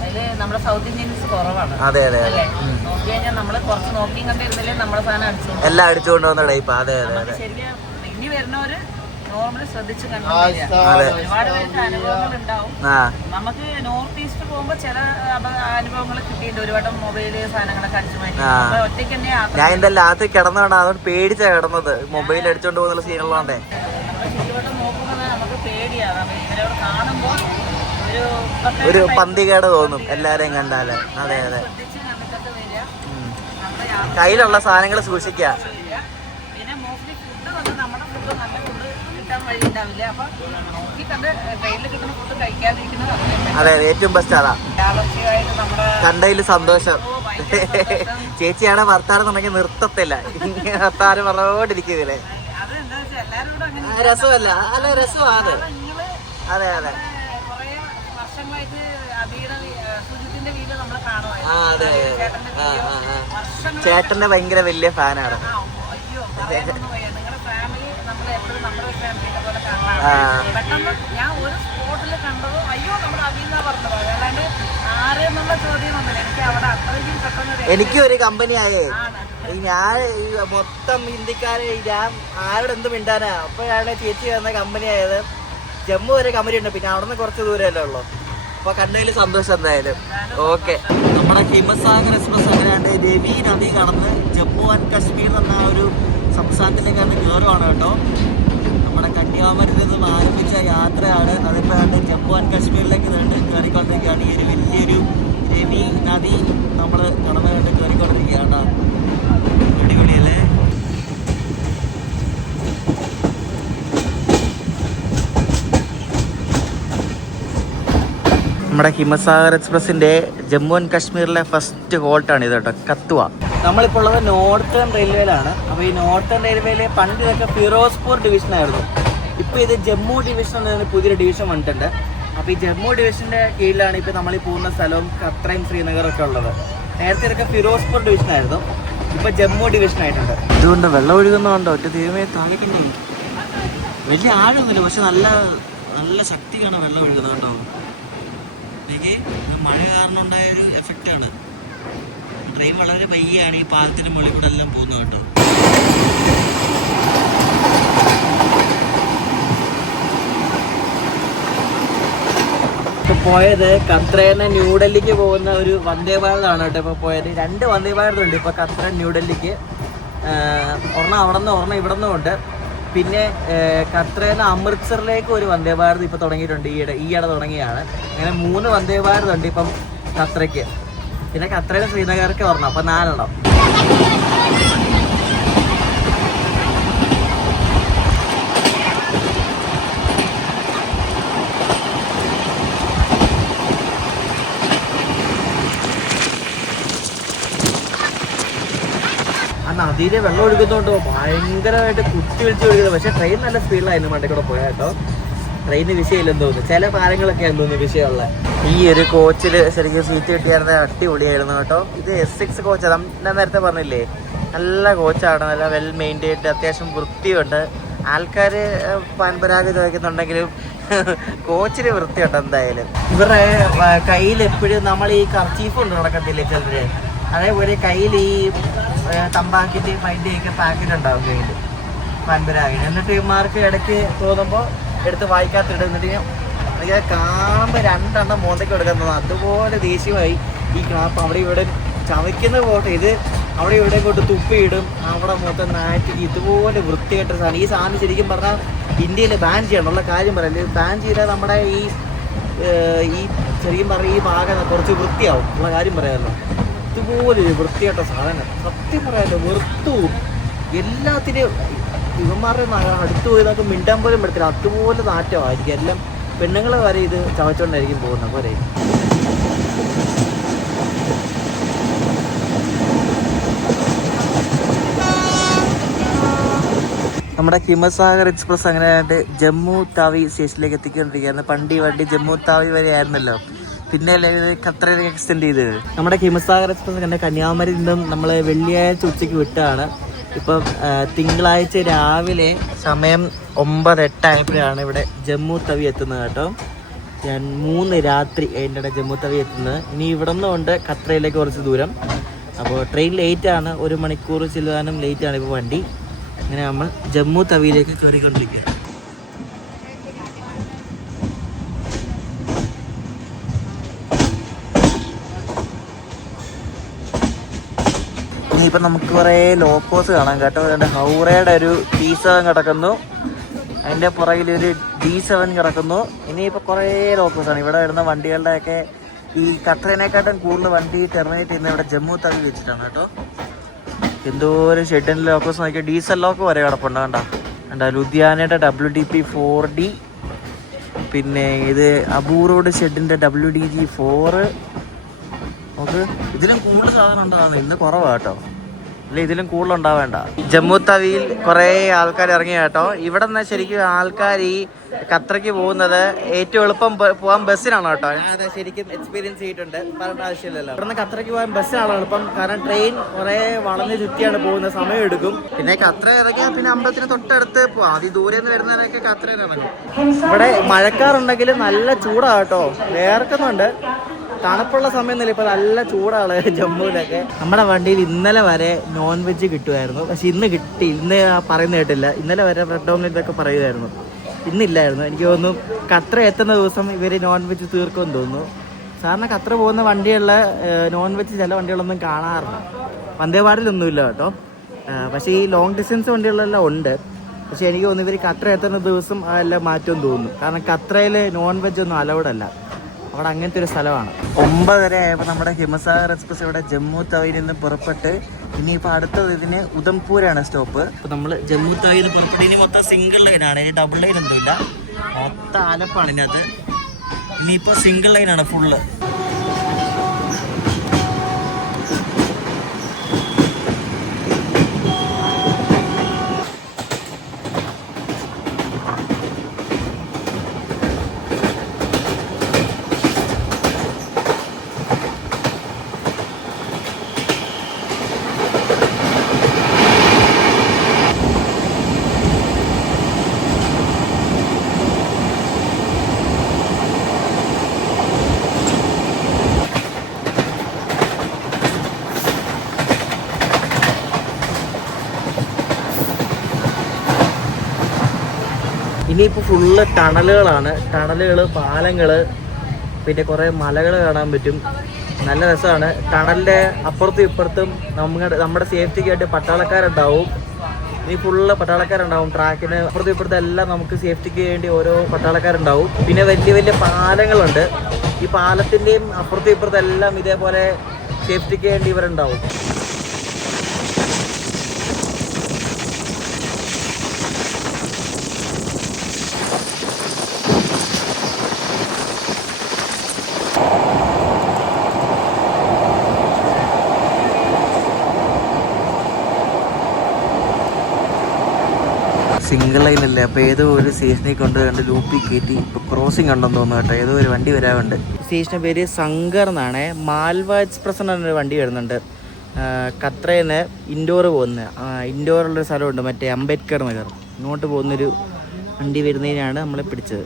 അതില് നമ്മുടെ സൗത്ത് ഇന്ത്യൻസ് കുറവാണ്. അല്ലേ? നോക്കി കഴിഞ്ഞാൽ നമ്മള് കുറച്ച് നോക്കിയും കണ്ടിരുന്നില്ലേ നമ്മുടെ സാധനം എല്ലാം അടിച്ചുകൊണ്ട് വന്ന ടൈപ്പ്. അതെ അതെ, ശരിക്കും ഇനി വരുന്നവര് നോർമലി ശ്രദ്ധിച്ച് കണ്ടില്ല. ഒരുപാട് പേർക്ക് അനുഭവങ്ങൾ ഉണ്ടാവും. നമുക്ക് നോർത്ത് ഈസ്റ്റ് പോകുമ്പോ ചില അനുഭവങ്ങൾ കിട്ടിയിട്ടുണ്ട്. ഒരുപാട് മൊബൈല് സാധനങ്ങളൊക്കെ അടിച്ചു മാറ്റി ഒറ്റയ്ക്ക് തന്നെ. ഞാൻ എന്തായാലും രാത്രി കിടന്നതാണ്, അതുകൊണ്ട് പേടിച്ചാ കിടന്നത്. മൊബൈൽ അടിച്ചോണ്ട് പോകുന്ന സീനുള്ളതുകൊണ്ടേ ചുറ്റുവട്ടം നോക്കുമ്പോൾ നമുക്ക് പേടിയാണ്. ഇവരോട് കാണുമ്പോൾ ഒരു പന്തികേട് തോന്നും എല്ലാരെയും കണ്ടാല്. അതെ അതെ, കയ്യിലുള്ള സാധനങ്ങൾ സൂക്ഷിക്കുക. പിന്നെ മോസ്റ്റ്ലി ഫുഡ് വന്ന് നമ്മുടെ ഫുഡ് നല്ല ഫുഡ് കിട്ടാൻ വഴി ഉണ്ടാവില്ല. അപ്പൊ നോക്കി കണ്ട് ട്രെയിനിൽ കിട്ടുന്ന ഫുഡ് കഴിക്കാതിരിക്കുന്നത് അതെ ഏറ്റവും ബെസ്റ്റ് അതാ. കണ്ടതില് സന്തോഷം. ചേച്ചിയാണ് വർത്താനം തുടങ്ങി നിർത്തത്തില്ല, വർത്താനം പറഞ്ഞോണ്ടിരിക്കുന്നില്ലേ? രസമല്ല, അല്ല രസമാണ്. അതെ അതെ, ചേട്ടന്റെ ഭയങ്കര വലിയ ഫാനാണ്. എനിക്കും ഒരു കമ്പനി ആയേ. ഞാൻ മൊത്തം ഹിന്ദിക്കാരെ ഞാൻ ആരോട് എന്ത് മിണ്ടാനാ. അപ്പോഴാണ് ചേച്ചി വന്ന കമ്പനി ആയത്. ജമ്മു വരെ കമ്പനി ഉണ്ട്, പിന്നെ അവിടെ നിന്ന് കുറച്ച് ദൂരമല്ലേ ഉള്ളൂ. അപ്പൊ കണ്ടതിൽ സന്തോഷം എന്തായാലും. ഓക്കെ, നമ്മുടെ ഹിമസാഗർ എക്സ്പ്രസ് അങ്ങനെയാണ്ട് രവി നദി കടന്ന് ജമ്മു ആൻഡ് കാശ്മീർ എന്ന ഒരു സംസ്ഥാനത്തിലേക്കാണ് കയറുവാണ് കേട്ടോ. നമ്മുടെ കന്യാകുമാരിയിൽ നിന്നും ആരംഭിച്ച യാത്രയാണ്. അതിപ്പോൾ കണ്ട് ജമ്മു ആൻഡ് കാശ്മീരിലേക്ക് കയറിക്കൊണ്ടിരിക്കുകയാണ്. ഈ ഒരു വലിയൊരു രവി നദി നമ്മൾ കടന്നു കണ്ട് കയറിക്കൊണ്ടിരിക്കുകയാണ്. നമ്മുടെ ഹിമസാഗർ എക്സ്പ്രസിൻ്റെ ജമ്മു ആൻഡ് കാശ്മീരിലെ ഫസ്റ്റ് ഹോൾട്ടാണ് ഇത് കേട്ടോ, കത്വ. നമ്മളിപ്പോൾ ഉള്ളത് നോർത്തേൺ റെയിൽവേയിലാണ്. അപ്പോൾ ഈ നോർത്തേൺ റെയിൽവേയിലെ പണ്ട് ഇതൊക്കെ ഫിറോസ്പൂർ ഡിവിഷനായിരുന്നു. ഇപ്പോൾ ഇത് ജമ്മു ഡിവിഷൻ എന്നൊരു പുതിയൊരു ഡിവിഷൻ വന്നിട്ടുണ്ട്. അപ്പോൾ ഈ ജമ്മു ഡിവിഷൻ്റെ കീഴിലാണ് ഇപ്പോൾ നമ്മൾ ഈ പോകുന്ന സ്ഥലവും ഖത്രയും ശ്രീനഗറൊക്കെ ഉള്ളത്. നേരത്തെ ഇതൊക്കെ ഫിറോസ്പൂർ ഡിവിഷനായിരുന്നു, ഇപ്പോൾ ജമ്മു ഡിവിഷനായിട്ടുണ്ട്. ഇതുകൊണ്ട് വെള്ളം ഒഴുകുന്നതുകൊണ്ടോ ഒറ്റ തീരുമേ താങ്ങിക്കണ്ടേ. വലിയ ആഴമൊന്നുമില്ല, പക്ഷെ നല്ല നല്ല ശക്തിയാണ് വെള്ളം ഒഴുകുന്നത് കേട്ടോ. എനിക്ക് മഴ കാരണം ഉണ്ടായൊരു എഫക്റ്റാണ്. ട്രെയിൻ വളരെ പയ്യാണ് ഈ പാലത്തിന് മുകളിൽ കൂടെ എല്ലാം പോകുന്നത് കേട്ടോ. ഇപ്പോൾ പോയത് ഖത്രേന്ന് ന്യൂഡൽഹിക്ക് പോകുന്ന ഒരു വന്ദേ ഭാരതാണ് കേട്ടോ. ഇപ്പോൾ പോയത് 2 വന്ദേ ഭാരത് ഉണ്ട് ഇപ്പോൾ ഖത്ര ന്യൂഡൽഹിക്ക്. ഒരെണ്ണം അവിടെ നിന്ന് ഒരെണ്ണം ഇവിടെ നിന്നും ഉണ്ട്. പിന്നെ ഖത്രേന്ന് അമൃത്സറിലേക്ക് ഒരു വന്ദേ ഭാരത് ഇപ്പോൾ തുടങ്ങിയിട്ടുണ്ട്, ഈയിടെ തുടങ്ങിയാണ്. അങ്ങനെ 3 വന്ദേ ഭാരത് ഉണ്ട് ഇപ്പം ഖത്രയ്ക്ക്. പിന്നെ ഖത്രേന്ന് ശ്രീനഗർക്ക് ഒരെണ്ണം, അപ്പം 4 എണ്ണം. നദിയിലെ വെള്ളം ഒഴുകുന്നതുകൊണ്ട് ഭയങ്കരമായിട്ട് കുത്തി വിളിച്ച് ഒഴുകുന്നത്. പക്ഷേ ട്രെയിൻ നല്ല സ്പീഡിലായിരുന്നു മണ്ടേ കൂടെ പോയാൽ കേട്ടോ. ട്രെയിനിന് വിഷയമില്ലെന്ന് തോന്നുന്നു, ചില പാലങ്ങളൊക്കെ ആണെന്ന് തോന്നുന്നു വിഷയമുള്ള. ഈ ഒരു കോച്ചിൽ ശരിക്കും സീറ്റ് കിട്ടിയായിരുന്നത് അടിപൊളിയായിരുന്നു കേട്ടോ. ഇത് S6 കോച്ചാണ്, ഞാൻ നേരത്തെ പറഞ്ഞില്ലേ, നല്ല കോച്ചാണ്, നല്ല വെൽ മെയിൻറ്റെയിൻഡ്, അത്യാവശ്യം വൃത്തിയുണ്ട്. ആൾക്കാർ പരമ്പരാഗത വയ്ക്കുന്നുണ്ടെങ്കിലും കോച്ചിന് വൃത്തിയുണ്ട് എന്തായാലും. ഇവരുടെ കയ്യിൽ എപ്പോഴും നമ്മൾ ഈ കർച്ചീഫ് കൊണ്ട് നടക്കത്തില്ലേ ചിലർ, അതേപോലെ കയ്യിൽ ഈ തമ്പാക്കിൻ്റെ മൈൻ്റെയൊക്കെ പാക്കറ്റ് ഉണ്ടാവും കയ്യിൽ പരമ്പരാഗത. എന്നിട്ട് ഇവന്മാർക്ക് ഇടയ്ക്ക് തോന്നുമ്പോൾ എടുത്ത് വായിക്കാത്തിട്ട് എന്നിട്ട് എനിക്ക് കാണുമ്പോൾ 2 എണ്ണം മോന്തയ്ക്ക് കൊടുക്കുന്നത് അതുപോലെ ദേഷ്യമായി ഈ ക്ലാപ്പ്. അവിടെ ഇവിടെ ചവയ്ക്കുന്ന പോട്ടെ, ഇത് അവിടെ ഇവിടെ കൊണ്ട് തുപ്പിയിടും, അവിടെ മൊത്തം നാറ്റിക്ക് ഇതുപോലെ വൃത്തികെട്ട സാധനം. ഈ സാധനം ശരിക്കും പറഞ്ഞാൽ ഇന്ത്യയിൽ ബാൻ ചെയ്യണം ഉള്ള കാര്യം പറയല്ലേ. ബാൻ ചെയ്താൽ നമ്മുടെ ഈ ശരിക്കും പറഞ്ഞാൽ ഈ ഭാഗം കുറച്ച് വൃത്തിയാവും ഉള്ള കാര്യം പറയാമല്ലോ. ഇതുപോലെ വൃത്തികെട്ട സാധനം സത്യം പറയാമല്ലോ, വെറുത്തു എല്ലാത്തിനും. ഇവന്മാരുടെ അടുത്ത് പോയി നമുക്ക് മിണ്ടാൻ പോലും പറ്റത്തില്ല, അതുപോലെ നാറ്റമായിരിക്കും. എല്ലാം പെണ്ണുങ്ങളെ വരെ ഇത് ചവച്ചുകൊണ്ടായിരിക്കും പോകുന്നത് പോലെ. നമ്മുടെ ഹിമസാഗർ എക്സ്പ്രസ് അങ്ങനെ ആയിട്ട് ജമ്മു താവി സ്റ്റേഷനിലേക്ക് എത്തിക്കൊണ്ടിരിക്കുകയായിരുന്നു. പണ്ട് ഈ വണ്ടി ജമ്മു താവി വരെ ആയിരുന്നല്ലോ, പിന്നെ ഖത്രയിലേക്ക് എക്സ്റ്റെൻഡ് ചെയ്തത്. നമ്മുടെ ഹിമസാഗർ എക്സ്പ്രസ് കണ്ട കന്യാകുമാരിയിൽ നിന്നും നമ്മൾ വെള്ളിയാഴ്ച ഉച്ചയ്ക്ക് വിട്ടാണ്. ഇപ്പം തിങ്കളാഴ്ച രാവിലെ സമയം 9:08 ആയപ്പോഴാണ് ഇവിടെ ജമ്മു തവി എത്തുന്നത് കേട്ടോ. 3 രാത്രി അതിൻ്റെ ജമ്മു തവി എത്തുന്നത്. ഇനി ഇവിടെ നിന്നുകൊണ്ട് ഖത്രയിലേക്ക് കുറച്ച് ദൂരം. അപ്പോൾ ട്രെയിൻ ലേറ്റാണ്, 1 മണിക്കൂർ ചെല്ലാനും ലേറ്റാണ് ഇപ്പോൾ വണ്ടി. അങ്ങനെ നമ്മൾ ജമ്മു തവിയിലേക്ക് കയറിക്കൊണ്ടിരിക്കുക. ഇനിയിപ്പം നമുക്ക് കുറേ ലോക്കോസ് കാണാം കേട്ടോ. ഹൗറയുടെ ഒരു D7 കിടക്കുന്നു, അതിൻ്റെ പുറകിലൊരു D7 കിടക്കുന്നു. ഇനിയിപ്പോൾ കുറേ ലോക്കോസാണ്. ഇവിടെ വരുന്ന വണ്ടികളുടെയൊക്കെ ഈ ഖത്രേനെക്കാട്ടും കൂടുതൽ വണ്ടി ടെർമിനേറ്റ് ചെയ്യുന്നത് ഇവിടെ ജമ്മു തവി വെച്ചിട്ടാണ് കേട്ടോ. എന്തോ ഒരു ഷെഡിൻ്റെ ലോക്കോസ് നോക്കിയാൽ ഡീസൽ ലോക്ക് വരെ കിടപ്പുണ്ട് കണ്ട. ലുധിയാനയുടെ WDP4D, പിന്നെ ഇത് അബൂറോഡ് ഷെഡിൻ്റെ WDG4. നമുക്ക് ഇതിലും കൂടുതൽ സാധനം ഉണ്ടാകുന്നത് ഇന്ന് കുറവാണ് കേട്ടോ, അല്ല ഇതിലും കൂടുതൽ ഉണ്ടാവേണ്ട. ജമ്മു തവിയിൽ കുറേ ആൾക്കാർ ഇറങ്ങി കേട്ടോ. ഇവിടെ നിന്ന് ശരിക്കും ആൾക്കാർ ഈ ഖത്രയ്ക്ക് പോകുന്നത് ഏറ്റവും എളുപ്പം പോകാൻ ബസ്സിനാണ് കേട്ടോ. ഞാനത് ശരിക്കും എക്സ്പീരിയൻസ് ചെയ്തിട്ടുണ്ട്, പറയേണ്ട ആവശ്യമില്ലല്ലോ. ഇവിടെ നിന്ന് ഖത്രയ്ക്ക് പോകാൻ ബസ്സിനാണ് എളുപ്പം, കാരണം ട്രെയിൻ കുറേ വളഞ്ഞ് ചുറ്റിയാണ് പോകുന്നത്, സമയം എടുക്കും. പിന്നെ ഖത്ര ഇറങ്ങിയാൽ പിന്നെ അമ്പലത്തിന് തൊട്ടടുത്ത് പോകാം. ദൂരെ നിന്ന് വരുന്നവരൊക്കെ ഖത്രയിൽ ഇറങ്ങും. ഇവിടെ മഴക്കാറുണ്ടെങ്കിലും നല്ല ചൂടാണ് കേട്ടോ, വേർക്കുന്നുണ്ട്. തണുപ്പുള്ള സമയമൊന്നുമില്ല, ഇപ്പം നല്ല ചൂടാണ് ജമ്മുവിലൊക്കെ. നമ്മുടെ വണ്ടിയിൽ ഇന്നലെ വരെ നോൺ വെജ് കിട്ടുമായിരുന്നു, പക്ഷെ ഇന്ന് കിട്ടി. ഇന്ന് പറയുന്ന കേട്ടില്ല. ഇന്നലെ വരെ ബ്രെഡ് ഓംലെറ്റ് ഒക്കെ പറയുമായിരുന്നു, ഇന്നില്ലായിരുന്നു. എനിക്ക് തോന്നുന്നു ഖത്ര എത്തുന്ന ദിവസം ഇവർ നോൺ വെജ് തീർക്കുമെന്ന് തോന്നുന്നു. സാധാരണ ഖത്ര പോകുന്ന വണ്ടികളിൽ നോൺ വെജ് ചില വണ്ടികളൊന്നും കാണാറില്ല, വന്ദേ ഭാരതിലൊന്നുമില്ല കേട്ടോ. പക്ഷേ ഈ ലോങ് ഡിസ്റ്റൻസ് വണ്ടികളെല്ലാം ഉണ്ട്. പക്ഷേ എനിക്ക് തോന്നുന്നു ഇവർ ഖത്ര എത്തുന്ന ദിവസം അതെല്ലാം മാറ്റുമെന്ന് തോന്നുന്നു, കാരണം ഖത്രയിൽ നോൺ വെജ് ഒന്നും അലൗഡ് അല്ല, അവിടെ അങ്ങനത്തെ ഒരു സ്ഥലമാണ്. 9:30 ആയപ്പോൾ നമ്മുടെ ഹിമസാഗർ എക്സ്പ്രസ് ഇവിടെ ജമ്മു തവിയിൽ നിന്ന് പുറപ്പെട്ട് ഇനിയിപ്പോൾ അടുത്തത് ഇതിന് ഉധംപൂരാണ് സ്റ്റോപ്പ്. അപ്പോൾ നമ്മൾ ജമ്മു തവിയിൽ നിന്ന് പുറപ്പെട്ട് ഇനി മൊത്തം സിംഗിൾ ലൈനാണ്, ഇനി ഡബിൾ ലൈൻ ഒന്നുമില്ല, മൊത്തം ആലപ്പാണ് ഇതിനകത്ത്. ഇനിയിപ്പോൾ സിംഗിൾ ലൈനാണ് ഫുള്ള്. ഇനിയിപ്പോൾ ഫുള്ള് ടണലുകളാണ്. ടണലുകൾ, പാലങ്ങൾ, പിന്നെ കുറേ മലകൾ കാണാൻ പറ്റും. നല്ല രസമാണ്. ടണലിൻ്റെ അപ്പുറത്തും ഇപ്പുറത്തും നമ്മുടെ സേഫ്റ്റിക്കായിട്ട് പട്ടാളക്കാരുണ്ടാവും. ഇനി ഫുള്ള് പട്ടാളക്കാരുണ്ടാവും. ട്രാക്കിന് അപ്പുറത്തും ഇപ്പുറത്തും എല്ലാം നമുക്ക് സേഫ്റ്റിക്ക് വേണ്ടി ഓരോ പട്ടാളക്കാരുണ്ടാവും. പിന്നെ വലിയ വലിയ പാലങ്ങളുണ്ട്. ഈ പാലത്തിൻ്റെയും അപ്പുറത്തും ഇപ്പുറത്തും എല്ലാം ഇതേപോലെ സേഫ്റ്റിക്ക് വേണ്ടി ഇവരുണ്ടാവും. സിംഗിൾ ലൈനല്ലേ, അപ്പോൾ ഏതോ ഒരു സ്റ്റേഷനിൽ കൊണ്ട് കണ്ട് ലൂപ്പിൽ കയറ്റി. ഇപ്പോൾ ക്രോസിംഗ് ഉണ്ടെന്ന് തോന്നുന്നു കേട്ടോ. ഏതോ ഒരു വണ്ടി വരാറുണ്ട്. സ്റ്റേഷൻ്റെ പേര് സങ്കർ എന്നാണ്. മാൽവ എക്സ്പ്രസ് എന്നൊരു വണ്ടി വരുന്നുണ്ട്. ഖത്രയിൽ നിന്ന് ഇൻഡോർ പോകുന്ന ഇൻഡോറുള്ളൊരു സ്ഥലമുണ്ട്, മറ്റേ അംബേദ്കർ നഗർ. ഇങ്ങോട്ട് പോകുന്നൊരു വണ്ടി വരുന്നതിനാണ് നമ്മളെ പിടിച്ചത്.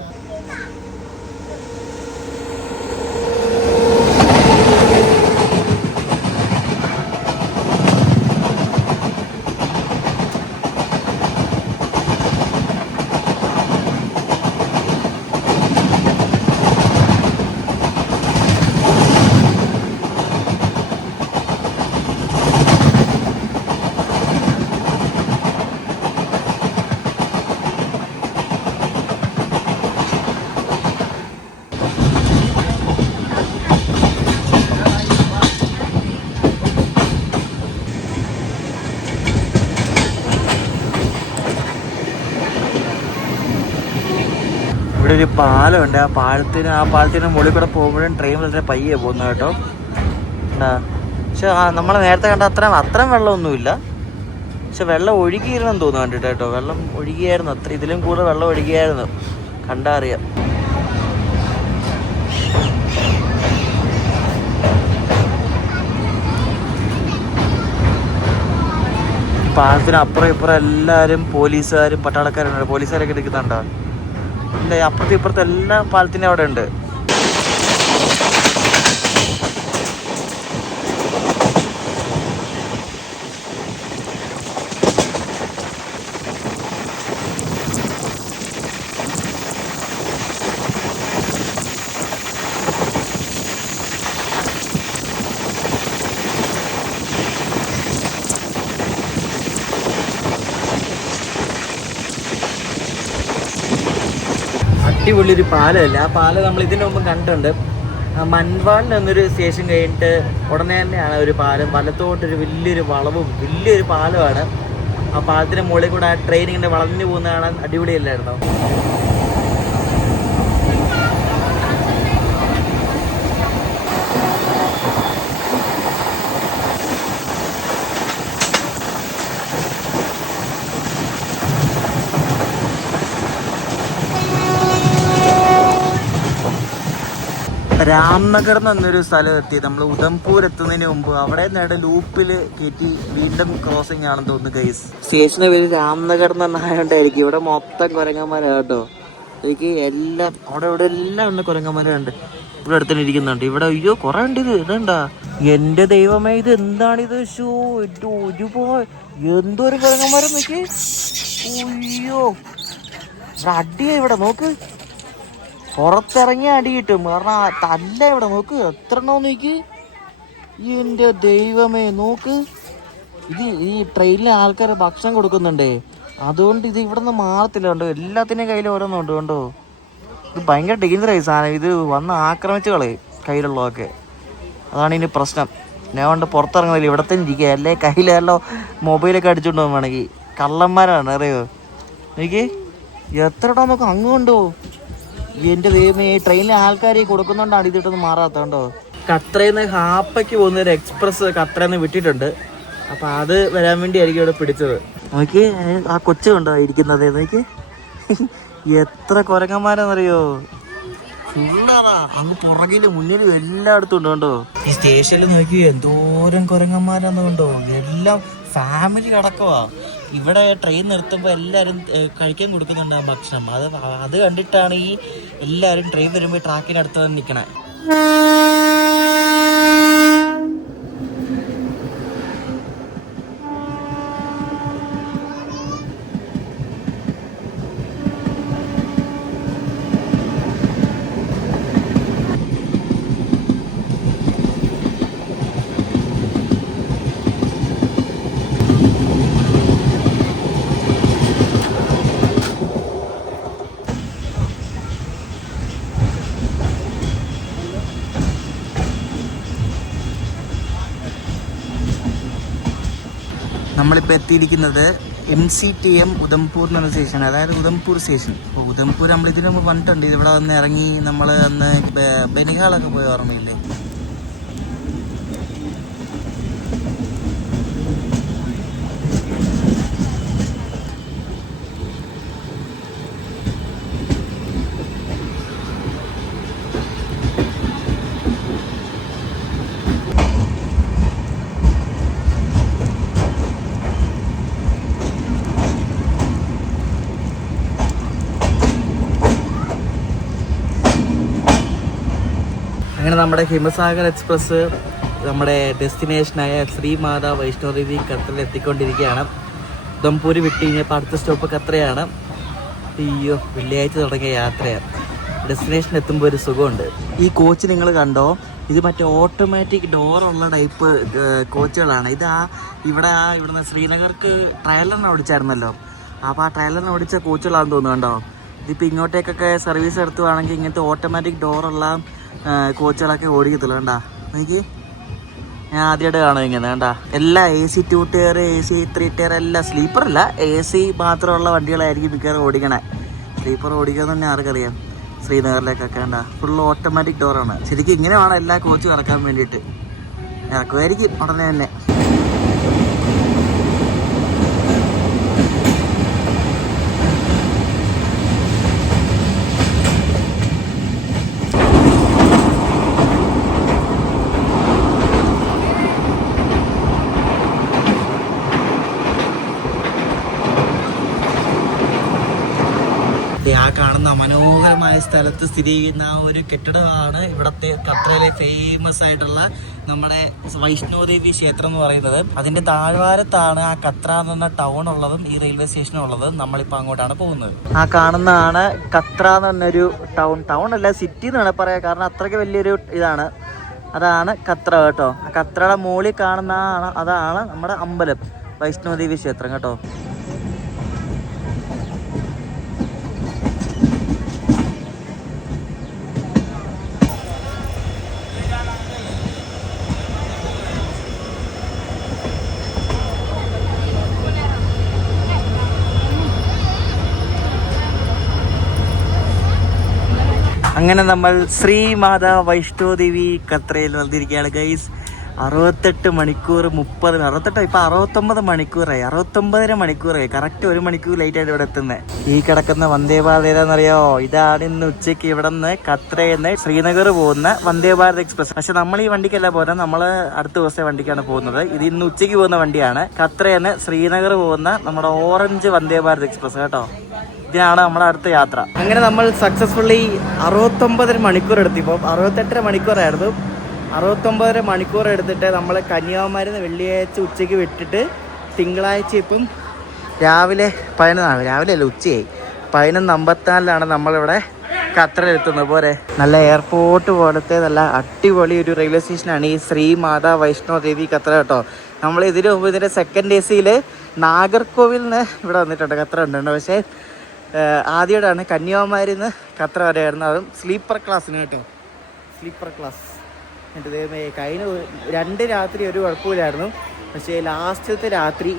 ഇവിടെ ഒരു പാലമുണ്ട്. ആ പാലത്തിന് മുകളിൽ കൂടെ പോകുമ്പോഴും ട്രെയിൻ വളരെ പയ്യെ പോകുന്നത് കേട്ടോ. പക്ഷെ നമ്മൾ നേരത്തെ കണ്ട അത്രയും വെള്ളമൊന്നുമില്ല. പക്ഷെ വെള്ളം ഒഴുകിയിരുന്നെന്ന് തോന്നുന്നു കണ്ടിട്ട് കേട്ടോ. വെള്ളം ഒഴുകിയായിരുന്നു. ഇതിലും കൂടുതൽ വെള്ളം ഒഴുകിയായിരുന്നു, കണ്ടാ അറിയാം. പാലത്തിന് അപ്പുറം ഇപ്പുറം എല്ലാവരും പോലീസുകാരും പട്ടാളക്കാരും പോലീസുകാരൊക്കെ നിൽക്കുന്നുണ്ടോ? ഇല്ല, അപ്പുറത്തും ഇപ്പുറത്തും എല്ലാം പാലത്തിൻ്റെ അവിടെ ഉണ്ട്. അടിപൊളിയൊരു പാലമല്ല. ആ പാലം നമ്മൾ ഇതിനു മുമ്പ് കണ്ടിട്ടുണ്ട്. മൻവാളിൽ എന്നൊരു സ്റ്റേഷൻ കഴിഞ്ഞിട്ട് ഉടനെ തന്നെയാണ് ഒരു പാലം. വലത്തോട്ടൊരു വലിയൊരു വളവും വലിയൊരു പാലമാണ്. ആ പാലത്തിന് മുകളിൽ കൂടെ ആ ട്രെയിൻ ഇങ്ങനെ വളഞ്ഞു പോകുന്ന കാണാൻ അടിപൊളിയല്ലായിരുന്നോ? രാംനഗർ എന്നൊരു സ്ഥലം എത്തി. നമ്മൾ ഉദംപൂർ എത്തുന്നതിന് മുമ്പ് അവിടെ നിന്നാണ് ലൂപ്പിൽ കയറ്റി വീണ്ടും ക്രോസിംഗ് ആണെന്ന് തോന്നുന്നു ഗൈസ്. സ്റ്റേഷന്റെ പേര് രാംനഗർ എന്നായതുകൊണ്ടായിരിക്കും. ഇവിടെ മൊത്തം കുരങ്ങന്മാരാണ് കേട്ടോ. എനിക്ക് എല്ലാം ഇവിടെ എല്ലാം ഉണ്ട്. കുരങ്ങന്മാരുണ്ട്. ഇവിടെ അടുത്തന്നെ ഇരിക്കുന്നുണ്ട്. ഇവിടെ അയ്യോ കുറെ ഉണ്ട്. ഇത് ഇതെന്താ എന്റെ ദൈവമേ, ഇത് എന്താണിത്? ഷോ ഒരുപാട് എന്തോരം കുരങ്ങന്മാരെ നോക്കി. അയ്യോ അടിയാ ഇവിടെ നോക്ക്. പുറത്തിറങ്ങി അടി കിട്ടും. കാരണം തല്ല ഇവിടെ നോക്ക്. എത്ര എണ്ണം നോക്ക്. എൻ്റെ ദൈവമേ നോക്ക്. ഇത് ഈ ട്രെയിനിലെ ആൾക്കാർ ഭക്ഷണം കൊടുക്കുന്നുണ്ടേ, അതുകൊണ്ട് ഇത് ഇവിടെ നിന്ന് മാറത്തില്ല. കണ്ടോ, എല്ലാത്തിൻ്റെയും കയ്യിൽ ഓരോന്നുണ്ട്. കണ്ടോ, ഇത് ഭയങ്കര ഡേഞ്ചറായി സാധനം. ഇത് വന്ന് ആക്രമിച്ച് കളയും കയ്യിലുള്ളതൊക്കെ. അതാണ് ഇതിൻ്റെ പ്രശ്നം. ഞാൻ കൊണ്ട് പുറത്തിറങ്ങുന്നില്ല, ഇവിടെ തന്നെ ഇരിക്കുക. അല്ലേ കയ്യിലെല്ലാം മൊബൈലൊക്കെ അടിച്ചുകൊണ്ട് വേണമെങ്കിൽ. കള്ളന്മാരാണ് അറിയോ. എനിക്ക് എത്ര ഇടാൻ നോക്കാം. അങ്ങ് കൊണ്ടോ എൻ്റെ ദൈവമേ, ട്രെയിനിലെ ആൾക്കാർ കൊടുക്കുന്നോണ്ടാണ് ഇതിട്ടൊന്നും മാറാത്തതുണ്ടോ. ഖത്തറയിൽ നിന്ന് ഹാപ്പയ്ക്ക് പോകുന്ന ഒരു എക്സ്പ്രസ് ഖത്തറയിൽ നിന്ന് വിട്ടിട്ടുണ്ട്. അപ്പം അത് വരാൻ വേണ്ടി ആയിരിക്കും ഇവിടെ പിടിച്ചത്. നോക്കി, ആ കൊച്ചു കണ്ടോ ഇരിക്കുന്നത്? നോക്കി എത്ര കുരങ്ങന്മാരാന്നറിയോ. ഫുള്ളാറാ, അങ്ങ് പുറകിലും മുന്നിലും എല്ലായിടത്തും ഉണ്ട് കേട്ടോ. ഈ സ്റ്റേഷനിൽ നോക്കി എന്തോരം കുരങ്ങന്മാരാന്ന് കണ്ടോ. എല്ലാം ഫാമിലി അടക്കമാ. ഇവിടെ ട്രെയിൻ നിർത്തുമ്പോൾ എല്ലാവരും കഴിക്കാൻ കൊടുക്കുന്നുണ്ട് ഭക്ഷണം. അത് കണ്ടിട്ടാണ് ഈ എല്ലാവരും ട്രെയിൻ വരുമ്പോൾ ട്രാക്കിനടുത്ത് തന്നെ നിൽക്കണേ. നമ്മളിപ്പോൾ എത്തിയിരിക്കുന്നത് MCTM ഉദംപൂർ എന്ന് പറഞ്ഞ സ്റ്റേഷൻ, അതായത് ഉദംപൂർ സ്റ്റേഷൻ. അപ്പോൾ ഉദംപൂർ നമ്മൾ ഇതിനു മുമ്പ് വന്നിട്ടുണ്ട്. ഇവിടെ വന്ന് ഇറങ്ങി നമ്മൾ അന്ന് ബനിഹാളൊക്കെ പോയി, ഓർമ്മയില്ലേ? അങ്ങനെ നമ്മുടെ ഹിമസാഗർ എക്സ്പ്രസ് നമ്മുടെ ഡെസ്റ്റിനേഷനായ ശ്രീമാതാ വൈഷ്ണോദേവി ഖത്തറിൽ എത്തിക്കൊണ്ടിരിക്കുകയാണ്. ഉദംപൂർ വിട്ട് കഴിഞ്ഞപ്പോൾ അടുത്ത സ്റ്റോപ്പ് ഖത്തറയാണ്. അയ്യോ, വെള്ളിയാഴ്ച തുടങ്ങിയ യാത്രയാണ്. ഡെസ്റ്റിനേഷൻ എത്തുമ്പോൾ ഒരു സുഖമുണ്ട്. ഈ കോച്ച് നിങ്ങൾ കണ്ടോ? ഇത് മറ്റേ ഓട്ടോമാറ്റിക് ഡോറുള്ള ടൈപ്പ് കോച്ചുകളാണ്. ഇവിടുന്ന് ശ്രീനഗർക്ക് ട്രയലറിന് ഓടിച്ചായിരുന്നല്ലോ. അപ്പോൾ ആ ട്രയലറിന് ഓടിച്ച കോച്ചുകളാണെന്ന് തോന്നുന്നു. കണ്ടോ, ഇതിപ്പോൾ ഇങ്ങോട്ടേക്കൊക്കെ സർവീസ് എടുത്തുവാണെങ്കിൽ ഇങ്ങനത്തെ ഓട്ടോമാറ്റിക് ഡോറുള്ള കോച്ചുകളൊക്കെ ഓടിക്കത്തില്ല. കണ്ടാ, എനിക്ക് ഞാൻ ആദ്യമായിട്ട് കാണും ഇങ്ങനെ. കണ്ടാ, എല്ലാം AC 2 ടയർ, AC 3 ടയർ, എല്ലാം സ്ലീപ്പറല്ല, AC മാത്രമുള്ള വണ്ടികളായിരിക്കും മിക്കവാറും ഓടിക്കണേ. സ്ലീപ്പർ ഓടിക്കാന്ന് തന്നെ ആർക്കറിയാം ശ്രീനഗറിലേക്കൊക്കെ. കണ്ടാ, ഫുൾ ഓട്ടോമാറ്റിക് ഡോറാണ്. ശരിക്കും ഇങ്ങനെ വേണം എല്ലാ കോച്ചും ഇറക്കാൻ വേണ്ടിയിട്ട്. ഇറക്കുമായിരിക്കും ഉടനെ തന്നെ. ആ കാണുന്ന മനോഹരമായ സ്ഥലത്ത് സ്ഥിതി ചെയ്യുന്ന ആ ഒരു കെട്ടിടമാണ് ഇവിടത്തെ ഖത്തറിലെ ഫേമസ് ആയിട്ടുള്ള നമ്മുടെ വൈഷ്ണോദേവി ക്ഷേത്രം എന്ന് പറയുന്നത്. അതിന്റെ താഴ്വാരത്താണ് ആ ഖത്ര എന്ന് പറഞ്ഞ ടൗൺ ഉള്ളതും ഈ റെയിൽവേ സ്റ്റേഷനും ഉള്ളത്. നമ്മളിപ്പോൾ അങ്ങോട്ടാണ് പോകുന്നത്. ആ കാണുന്നതാണ് ഖത്ര എന്ന് പറഞ്ഞൊരു ടൗൺ അല്ല, സിറ്റി എന്ന് വേണമെങ്കിൽ പറയാം, കാരണം അത്രയ്ക്ക് വലിയൊരു ഇതാണ്. അതാണ് ഖത്ര കേട്ടോ. ആ ഖത്രയുടെ മുകളിൽ കാണുന്ന അതാണ് നമ്മുടെ അമ്പലം, വൈഷ്ണോദേവി ക്ഷേത്രം കേട്ടോ. അങ്ങനെ നമ്മൾ ശ്രീമാതാ വൈഷ്ണോദേവി ഖത്തറയിൽ വന്നിരിക്കുകയാണ് ഗൈസ്. 68 മണിക്കൂർ 68 ഇപ്പം 69 മണിക്കൂറായി, 69.5 മണിക്കൂറായി. കറക്റ്റ് 1 മണിക്കൂർ ലേറ്റായിട്ട് ഇവിടെ എത്തുന്നത്. ഈ കിടക്കുന്ന വന്ദേ ഭാരത് ഏതാണെന്നറിയോ? ഇതാണ് ഇന്ന് ഉച്ചയ്ക്ക് ഇവിടെ നിന്ന് ഖത്തറയിൽ നിന്ന് ശ്രീനഗർ പോകുന്ന വന്ദേ ഭാരത് എക്സ്പ്രസ്. പക്ഷെ നമ്മൾ ഈ വണ്ടിക്കല്ല പോകുന്നത്, നമ്മൾ അടുത്ത ദിവസത്തെ വണ്ടിക്കാണ് പോകുന്നത്. ഇത് ഇന്ന് ഉച്ചയ്ക്ക് പോകുന്ന വണ്ടിയാണ്. ഖത്തറയിൽ നിന്ന് ശ്രീനഗർ പോകുന്ന നമ്മുടെ ഓറഞ്ച് വന്ദേ ഭാരത് എക്സ്പ്രസ് കേട്ടോ. ഇതിനാണ് നമ്മുടെ അടുത്ത യാത്ര. അങ്ങനെ നമ്മൾ സക്സസ്ഫുള്ളി 69 മണിക്കൂർ എടുത്തു. ഇപ്പോൾ 68 മണിക്കൂറായിരുന്നു. 69 മണിക്കൂർ എടുത്തിട്ട് നമ്മൾ കന്യാകുമാരിയിൽ നിന്ന് വെള്ളിയാഴ്ച ഉച്ചയ്ക്ക് വിട്ടിട്ട് തിങ്കളാഴ്ച ഇപ്പം രാവിലെ 11, രാവിലെ അല്ല ഉച്ചയായി 11:54 നമ്മളിവിടെ ഖത്തറിൽ എത്തുന്നത്. പോരെ, നല്ല എയർപോർട്ട് പോലത്തെ നല്ല അടിപൊളി ഒരു റെയിൽവേ സ്റ്റേഷനാണ് ഈ ശ്രീമാതാ വൈഷ്ണോദേവി ഖത്തർ കേട്ടോ. നമ്മൾ ഇതിന് മുമ്പ് ഇതിൻ്റെ സെക്കൻഡ് AC നാഗർകോവിൽ നിന്ന് ഇവിടെ വന്നിട്ടുണ്ട്, ഖത്തർ ഉണ്ട്. പക്ഷേ ആദ്യമായിട്ടാണ് കന്യാകുമാരിയിൽ നിന്ന് ഖത്തർ വരെയായിരുന്നു, അതും സ്ലീപ്പർ ക്ലാസ്സിന് കേട്ടോ. Sleeper class. എൻ്റെ ദൈവമേ, കഴിഞ്ഞ 2 രാത്രി ഒരു കുഴപ്പമില്ലായിരുന്നു. പക്ഷേ ലാസ്റ്റത്തെ രാത്രി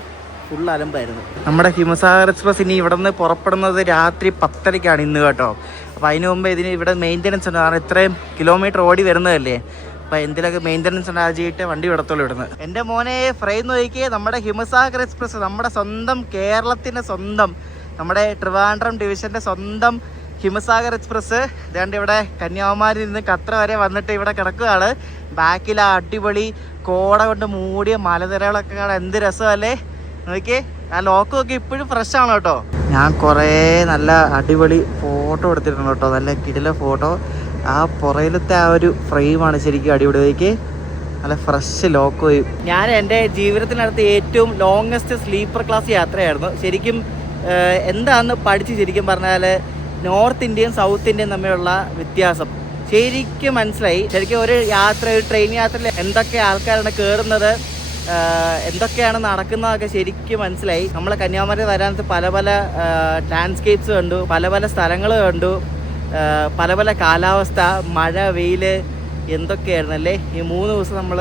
ഫുൾ അലമ്പായിരുന്നു. നമ്മുടെ ഹിമസാഗർ എക്സ്പ്രസ് ഇനി ഇവിടെ നിന്ന് പുറപ്പെടുന്നത് രാത്രി 10:30 ഇന്ന് കേട്ടോ. അപ്പോൾ അതിന് മുമ്പ് ഇതിന് ഇവിടെ മെയിൻ്റനൻസ് ഉണ്ട്. കാരണം ഇത്രയും കിലോമീറ്റർ ഓടി വരുന്നതല്ലേ, അപ്പോൾ എന്തിലൊക്കെ മെയിൻ്റനൻസ് ഉണ്ടാക്കിയിട്ട് വണ്ടി വിടത്തുള്ളൂ ഇവിടുന്ന്. എൻ്റെ മോനെ ഫ്രെയിം നോക്കിയേ, നമ്മുടെ ഹിമസാഗർ എക്സ്പ്രസ്, നമ്മുടെ സ്വന്തം കേരളത്തിൻ്റെ സ്വന്തം, നമ്മുടെ ട്രിവാൻഡ്രം ഡിവിഷൻ്റെ സ്വന്തം ഹിമസാഗർ എക്സ്പ്രസ് ഇതാണ്ട് ഇവിടെ കന്യാകുമാരിയിൽ നിന്ന് ഖത്ര വരെ വന്നിട്ട് ഇവിടെ കിടക്കുകയാണ്. ബാക്കിൽ ആ അടിപൊളി കോട കൊണ്ട് മൂടിയ മലനിരകളൊക്കെ കാണാൻ എന്ത് രസമല്ലേ. നോക്കിയേ, ആ ലോക്കൊക്കെ ഇപ്പോഴും ഫ്രഷ് ആണ് കേട്ടോ. ഞാൻ കുറേ നല്ല അടിപൊളി ഫോട്ടോ എടുത്തിട്ടുണ്ട് കേട്ടോ, നല്ല കിടില ഫോട്ടോ. ആ പുറയിലത്തെ ആ ഒരു ഫ്രെയിമാണ് ശരിക്കും അടിപൊളിക്ക്, നല്ല ഫ്രഷ് ലോക്ക് പോയി. ഞാൻ എൻ്റെ ജീവിതത്തിനടുത്ത് ഏറ്റവും ലോങ്ങസ്റ്റ് സ്ലീപ്പർ ക്ലാസ് യാത്രയായിരുന്നു. ശരിക്കും എന്താണെന്ന് പഠിച്ച് ശരിക്കും പറഞ്ഞാൽ നോർത്ത് ഇന്ത്യയും സൗത്ത് ഇന്ത്യയും തമ്മിലുള്ള വ്യത്യാസം ശരിക്കും മനസ്സിലായി. ശരിക്കും ഒരു ട്രെയിൻ യാത്രയിൽ എന്തൊക്കെ ആൾക്കാരാണ് കയറുന്നത്, എന്തൊക്കെയാണ് നടക്കുന്നതൊക്കെ ശരിക്കും മനസ്സിലായി. നമ്മൾ കന്യാകുമാരി വരാനത്ത് പല പല ലാൻഡ്സ്കേപ്സ് കണ്ടു, പല പല സ്ഥലങ്ങൾ കണ്ടു, പല പല കാലാവസ്ഥ, മഴ, വെയിൽ, എന്തൊക്കെയായിരുന്നല്ലേ. ഈ 3 ദിവസം നമ്മൾ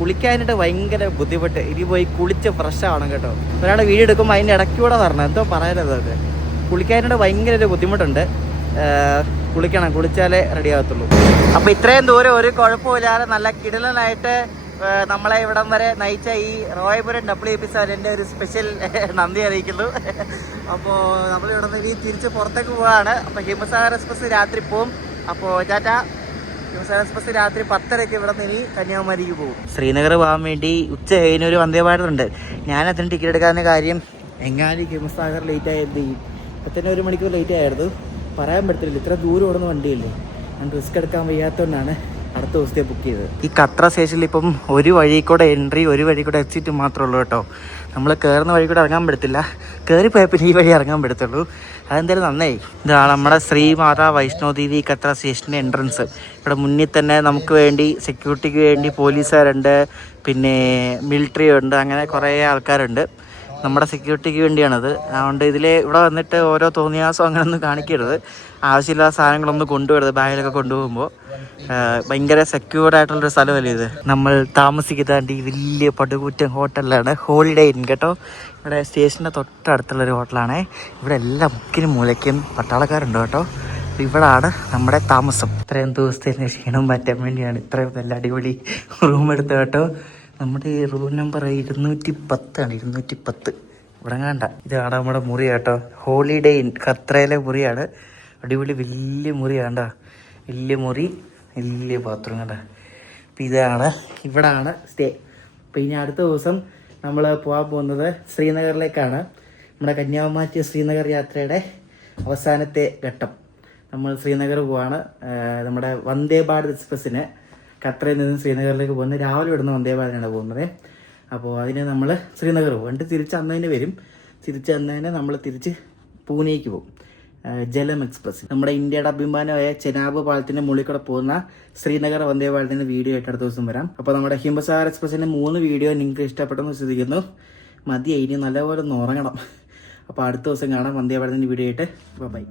കുളിക്കാനായിട്ട് ഭയങ്കര ബുദ്ധിമുട്ട്. ഇനി പോയി കുളിച്ച് ഫ്രഷ് ആവണം കേട്ടോ. ഒരാളെ വീഡിയോ എടുക്കുമ്പോൾ അതിൻ്റെ ഇടയ്ക്കൂടെ പറഞ്ഞു എന്തോ പറയാനത്, അത് കുളിക്കാനായിട്ട് ഭയങ്കര ഒരു ബുദ്ധിമുട്ടുണ്ട്. കുളിച്ചാലേ റെഡി ആകത്തുള്ളൂ. അപ്പോൾ ഇത്രയും ദൂരം ഒരു കുഴപ്പമില്ലാതെ നല്ല കിടിലനായിട്ട് നമ്മളെ ഇവിടം വരെ നയിച്ച ഈ റോയപുരം WPS എൻ്റെ ഒരു സ്പെഷ്യൽ നന്ദി അറിയിക്കുന്നു. അപ്പോൾ നമ്മൾ ഇവിടെ നിന്ന് ഇനി തിരിച്ച് പുറത്തേക്ക് പോവുകയാണ്. അപ്പോൾ ഹിമസാഗർ എക്സ്പ്രസ് രാത്രി പോവും. അപ്പോൾ ടാറ്റ. ഹിമസാഗർ എക്സ്പ്രസ് രാത്രി 10:30 ഇവിടെ നിന്ന് ഇനി കന്യാകുമാരിക്ക് പോകും. ശ്രീനഗർ പോകാൻ വേണ്ടി ഉച്ച കഴിഞ്ഞൊരു വന്ദേ ഭാരത് ഉണ്ട്. ഞാൻ അതിന് ടിക്കറ്റ് എടുക്കാവുന്ന കാര്യം എങ്ങാനും ഹിമസാഗർ ലേറ്റ് ആയത് തന്നെ 1 മണിക്കൂർ ലേറ്റ് ആയിരുന്നു. പറയാൻ പറ്റത്തില്ല, ഇത്ര ദൂരം ഓടുന്ന വണ്ടിയല്ലേ. ഞാൻ റിസ്ക് എടുക്കാൻ വയ്യാത്തതുകൊണ്ടാണ് അടുത്ത ദിവസത്തെ ബുക്ക് ചെയ്തത്. ഈ ഖത്ര സ്റ്റേഷനിൽ ഇപ്പം ഒരു വഴി കൂടെ എൻട്രി, ഒരു വഴി കൂടെ എക്സിറ്റ് മാത്രമേ ഉള്ളൂ കേട്ടോ. നമ്മൾ കയറുന്ന വഴി കൂടെ ഇറങ്ങാൻ പറ്റത്തില്ല, കയറിപ്പോയാൽ പിന്നെ ഈ വഴി ഇറങ്ങാൻ പറ്റത്തുള്ളൂ. അതെന്തായാലും നന്നായി. ഇതാണ് നമ്മുടെ ശ്രീമാതാ വൈഷ്ണോദേവി ഖത്ര സ്റ്റേഷൻ്റെ എൻട്രൻസ്. ഇവിടെ മുന്നിൽ തന്നെ നമുക്ക് വേണ്ടി സെക്യൂരിറ്റിക്ക് വേണ്ടി പോലീസുകാരുണ്ട്, പിന്നെ മിലിറ്ററി ഉണ്ട്, അങ്ങനെ കുറേ ആൾക്കാരുണ്ട്. നമ്മുടെ സെക്യൂരിറ്റിക്ക് വേണ്ടിയാണത്. അതുകൊണ്ട് ഇവിടെ വന്നിട്ട് ഓരോ തോന്നിയാസം അങ്ങനെയൊന്നും കാണിക്കരുത്. ആവശ്യമില്ലാത്ത സാധനങ്ങളൊന്നും കൊണ്ടുവരുത് ബാഗിലൊക്കെ കൊണ്ടുപോകുമ്പോൾ. ഭയങ്കര സെക്യൂർഡായിട്ടുള്ളൊരു സ്ഥലമല്ലേ ഇത്. നമ്മൾ താമസിക്കുന്നതാണ്ട് ഈ വലിയ പടുകൂറ്റൻ ഹോട്ടലിലാണ്, ഹോളിഡേ ഇൻ കേട്ടോ. ഇവിടെ സ്റ്റേഷൻ്റെ തൊട്ടടുത്തുള്ളൊരു ഹോട്ടലാണേ. ഇവിടെ എല്ലാ മുക്കിനും മൂലയ്ക്കും പട്ടാളക്കാരുണ്ട് കേട്ടോ. ഇവിടാണ് നമ്മുടെ താമസം. ഇത്രയും ദിവസത്തെ ക്ഷീണം മാറ്റാൻ വേണ്ടിയാണ് ഇത്രയും നല്ല അടിപൊളി റൂം എടുത്തത് കേട്ടോ. നമ്മുടെ ഈ റൂം നമ്പർ 210 ആണ്, 210. ഇവിടെ കണ്ട ഇതാണ് നമ്മുടെ മുറി കേട്ടോ. ഹോളിഡേ ഇൻ ഖത്രയിലെ മുറിയാണ്. അടിപൊളി വലിയ മുറിയാണ്ട, വലിയ മുറി, വലിയ ബാത്റൂം കണ്ട. അപ്പം ഇവിടാണ് സ്റ്റേ. അപ്പം ഇനി അടുത്ത ദിവസം നമ്മൾ പോകാൻ പോകുന്നത് ശ്രീനഗറിലേക്കാണ്. നമ്മുടെ കന്യാകുമാരി ശ്രീനഗർ യാത്രയുടെ അവസാനത്തെ ഘട്ടം. നമ്മൾ ശ്രീനഗർ പോവാണ്. നമ്മുടെ വന്ദേ ഭാരത് എക്സ്പ്രസ്സിന് ഖത്രയിൽ നിന്ന് ശ്രീനഗറിലേക്ക് പോകുന്നത് രാവിലെ വിടുന്ന വന്ദേ ഭാരതിനാണ് പോകുന്നത്. അപ്പോൾ അതിന് നമ്മൾ ശ്രീനഗർ പോകും. എന്നിട്ട് തിരിച്ച് അന്ന് തന്നെ വരും. തിരിച്ച് അന്ന് തന്നെ നമ്മൾ തിരിച്ച് പൂനെക്ക് പോകും. ജലം എക്സ്പ്രസ്, നമ്മുടെ ഇന്ത്യയുടെ അഭിമാനമായ ചെനാബ് പാലത്തിൻ്റെ മുകളിൽ കൂടെ പോകുന്ന ശ്രീനഗർ വന്ദേ ഭാരതിൻ്റെ വീഡിയോ ആയിട്ട് അടുത്ത ദിവസം വരാം. അപ്പോൾ നമ്മുടെ ഹിമസാഗർ എക്സ്പ്രസിൻ്റെ 3 വീഡിയോ നിങ്ങൾക്ക് ഇഷ്ടപ്പെട്ടെന്ന് വിശ്വസിക്കുന്നു. മതിയായി, ഇനി നല്ലപോലെ ഒന്ന് ഉറങ്ങണം. അപ്പോൾ അടുത്ത ദിവസം കാണാം വന്ദേ ഭാരതിൻ്റെ വീഡിയോ ആയിട്ട്. ബൈ.